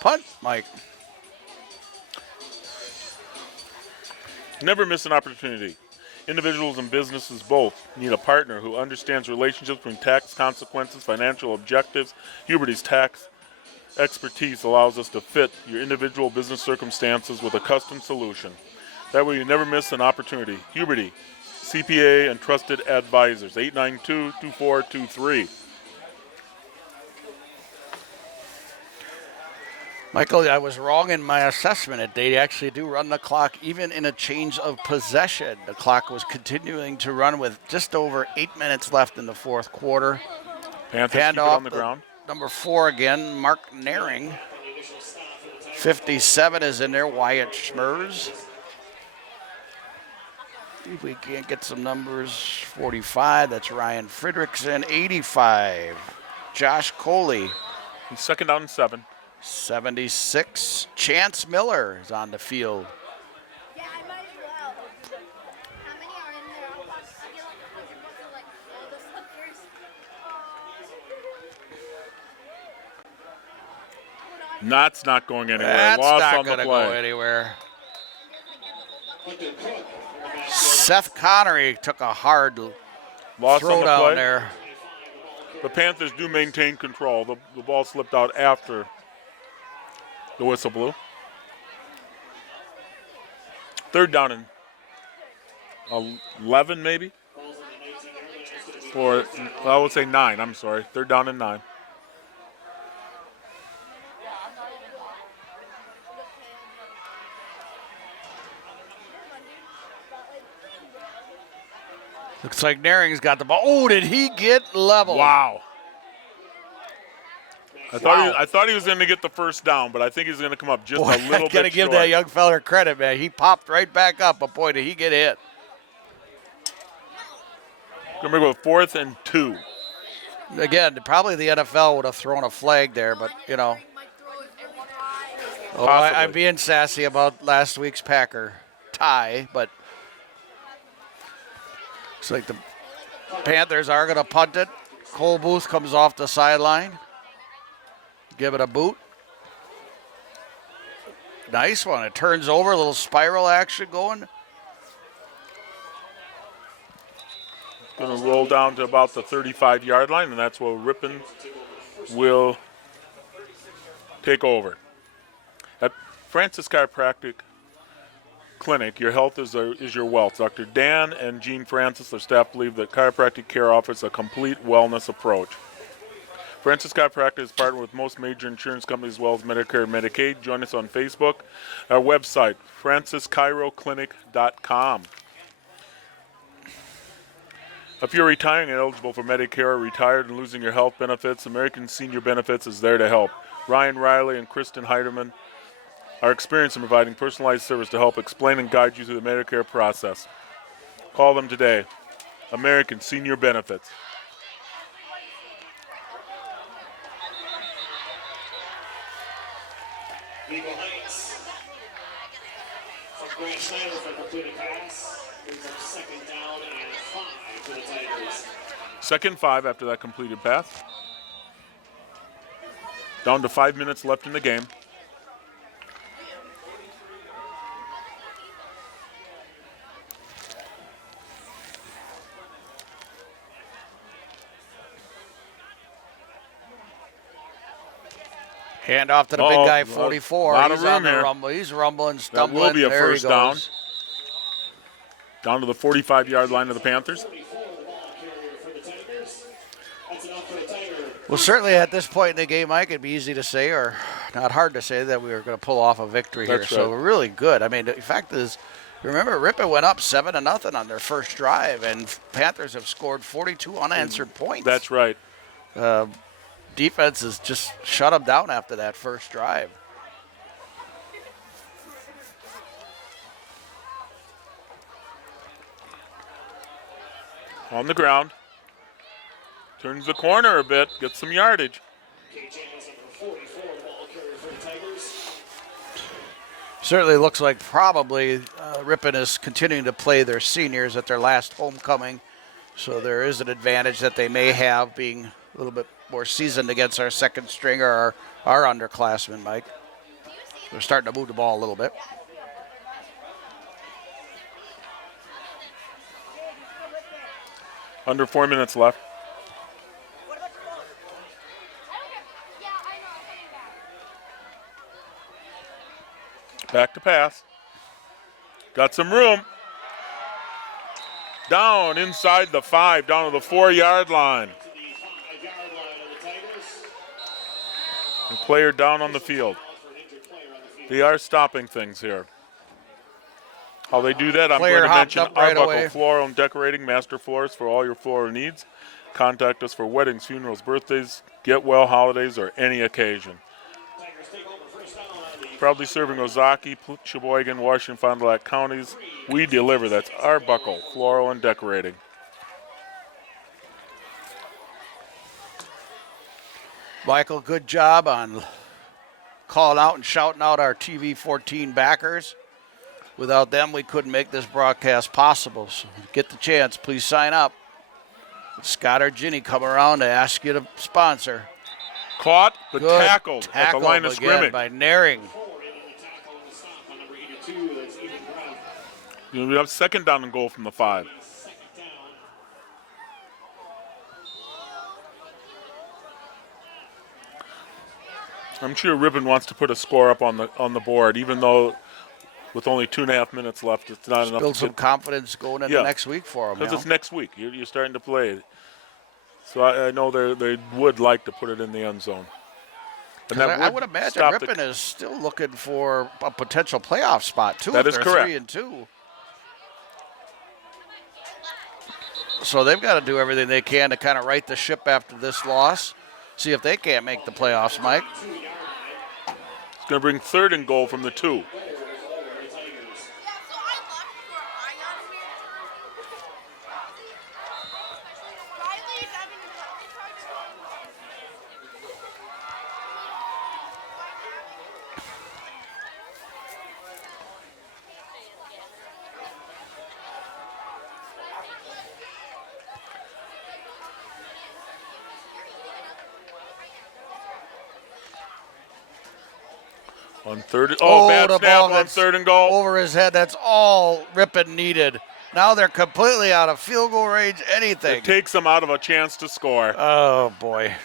punt, Mike. Never miss an opportunity. Individuals and businesses both need a partner who understands relationships between tax consequences, financial objectives. Huberty's tax expertise allows us to fit your individual business circumstances with a custom solution. That way you never miss an opportunity. Huberty, CPA and trusted advisors, 892-2423. Michael, I was wrong in my assessment. They actually do run the clock even in a change of possession. The clock was continuing to run with just over 8 minutes left in the fourth quarter. Panthers keep it on the ground. Number 4 again, Mark Naring. 57 is in there, Wyatt Schmers. See if we can't get some numbers. 45, that's Ryan Fredrickson. 85, Josh Coley. He's second down and 7. 76, Chance Miller is on the field. Yeah, I might as well. How many are in there? I'll get like all the suckers. Knott's not going anywhere. That's Loss not on the going to play. go anywhere. Seth Connery took a hard Loss throw on the down play. there. The Panthers do maintain control. The ball slipped out after the whistle blew. Third down and 11 maybe? Or I would say 9, I'm sorry. Third down and 9. Looks like Naring's got the ball. Oh, did he get level? Wow. I thought he was going to get the first down, but I think he's going to come up just Boy, a little I bit gotta give short. that young fella credit, man. He popped right back up, but boy, did he get hit. Going to go 4th and 2. Again, probably the NFL would have thrown a flag there, but, you know. Oh, Possibly. I'm being sassy about last week's Packer tie, but looks like the Panthers are going to punt it. Cole Booth comes off the sideline. Give it a boot. Nice one. It turns over, a little spiral action going. Going to roll down to about the 35-yard line, and that's where Rippon will take over. At Francis Chiropractic Clinic, your health is your wealth. Dr. Dan and Jean Francis, their staff, believe that chiropractic care offers a complete wellness approach. Francis Chiropractic is partnered with most major insurance companies as well as Medicare and Medicaid. Join us on Facebook. Our website, francischiroclinic.com. If you're retiring and eligible for Medicare or retired and losing your health benefits, American Senior Benefits is there to help. Ryan Riley and Kristen Heiderman are experienced in providing personalized service to help explain and guide you through the Medicare process. Call them today. American Senior Benefits. Eagle Heights. From Grant Schneider for a completed pass. Brings up 2nd down and 5 for the Tigers. 2nd and 5 after that completed pass. Down to 5 minutes left in the game. Hand off to the big guy, 44. Lot of He's room on the here. rumble. He's rumbling, That stumbling. will be a There he first down. goes. Down to the 45-yard line of the Panthers. Well, certainly at this point in the game, Mike, it'd be easy to say, or not hard to say, that we were going to pull off a victory here. That's So right. really good. I mean, the fact is, remember, Ripon went up 7-0 on their first drive, and Panthers have scored 42 unanswered points. That's right. Defense has just shut them down after that first drive. On the ground. Turns the corner a bit, gets some yardage. Certainly looks like probably Ripon is continuing to play their seniors at their last homecoming. So there is an advantage that they may have being a little bit more seasoned against our second string or our underclassmen, Mike. They're starting to move the ball a little bit. Under 4 minutes left. Back to pass. Got some room. Down inside the 5, down to the 4-yard line. The player down on the field. They are stopping things here. How they do that, I'm Player going to hopped mention up right Arbuckle away. Floral and Decorating, Master Florist for all your floral needs. Contact us for weddings, funerals, birthdays, get well holidays, or any occasion. Proudly serving Ozaki, Sheboygan, Washington, Fond du Lac counties. We deliver. That's Arbuckle Floral and Decorating. Michael, good job on calling out and shouting out our TV 14 backers. Without them, we couldn't make this broadcast possible. So get the chance, please sign up. Scott or Ginny come around to ask you to sponsor. Caught, but Good tackled at the line of again scrimmage. by Naring. We have second down and goal from the 5. I'm sure Ripon wants to put a score up on the board, even though with only 2.5 minutes left, it's not enough Build to some confidence going into Yeah. next week for them. because it's next week. You're starting to play. So I know they would like to put it in the end zone. And that I would imagine stop Ripon is still looking for a potential playoff spot too. That if is they're correct. 3-2. So they've got to do everything they can to kind of right the ship after this loss. See if they can't make the playoffs, Mike. It's going to bring third and goal from the 2. On third, bad the snap ball on that's third and goal. over his head. That's all Ripon needed. Now they're completely out of field goal range, anything. It takes them out of a chance to score. Oh, boy.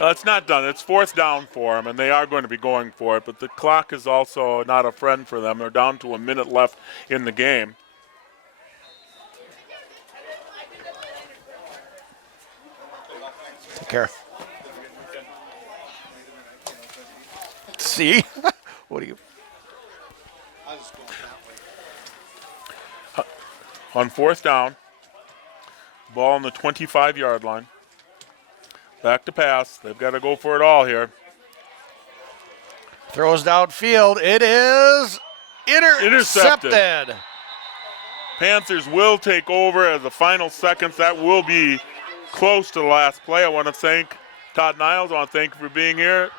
It's not done. It's fourth down for them, and they are going to be going for it. But the clock is also not a friend for them. They're down to a minute left in the game. Take care. See? What do you... On fourth down, ball on the 25-yard line. Back to pass. They've got to go for it all here. Throws downfield. It is intercepted. Panthers will take over at the final seconds. That will be close to the last play. I want to thank Todd Niles. I want to thank you for being here.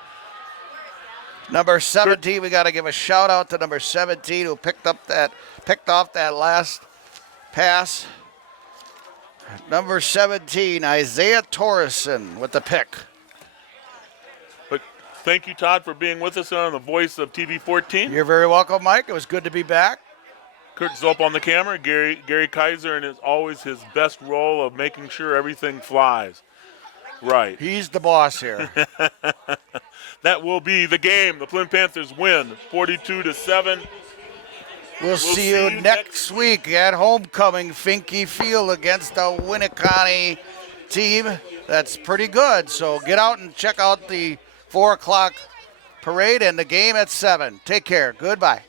Number 17, we got to give a shout out to number 17 who picked off that last pass. Number 17, Isaiah Torreson with the pick. But thank you, Todd, for being with us on the voice of TV 14. You're very welcome, Mike. It was good to be back. Kurt Zopp on the camera, Gary Kaiser, and it's always his best role of making sure everything flies. Right. He's the boss here. That will be the game. The Flint Panthers win 42-7. We'll see you next week at homecoming, Finke Field, against the Winneconne team. That's pretty good. So get out and check out the 4 o'clock parade and the game at 7. Take care. Goodbye.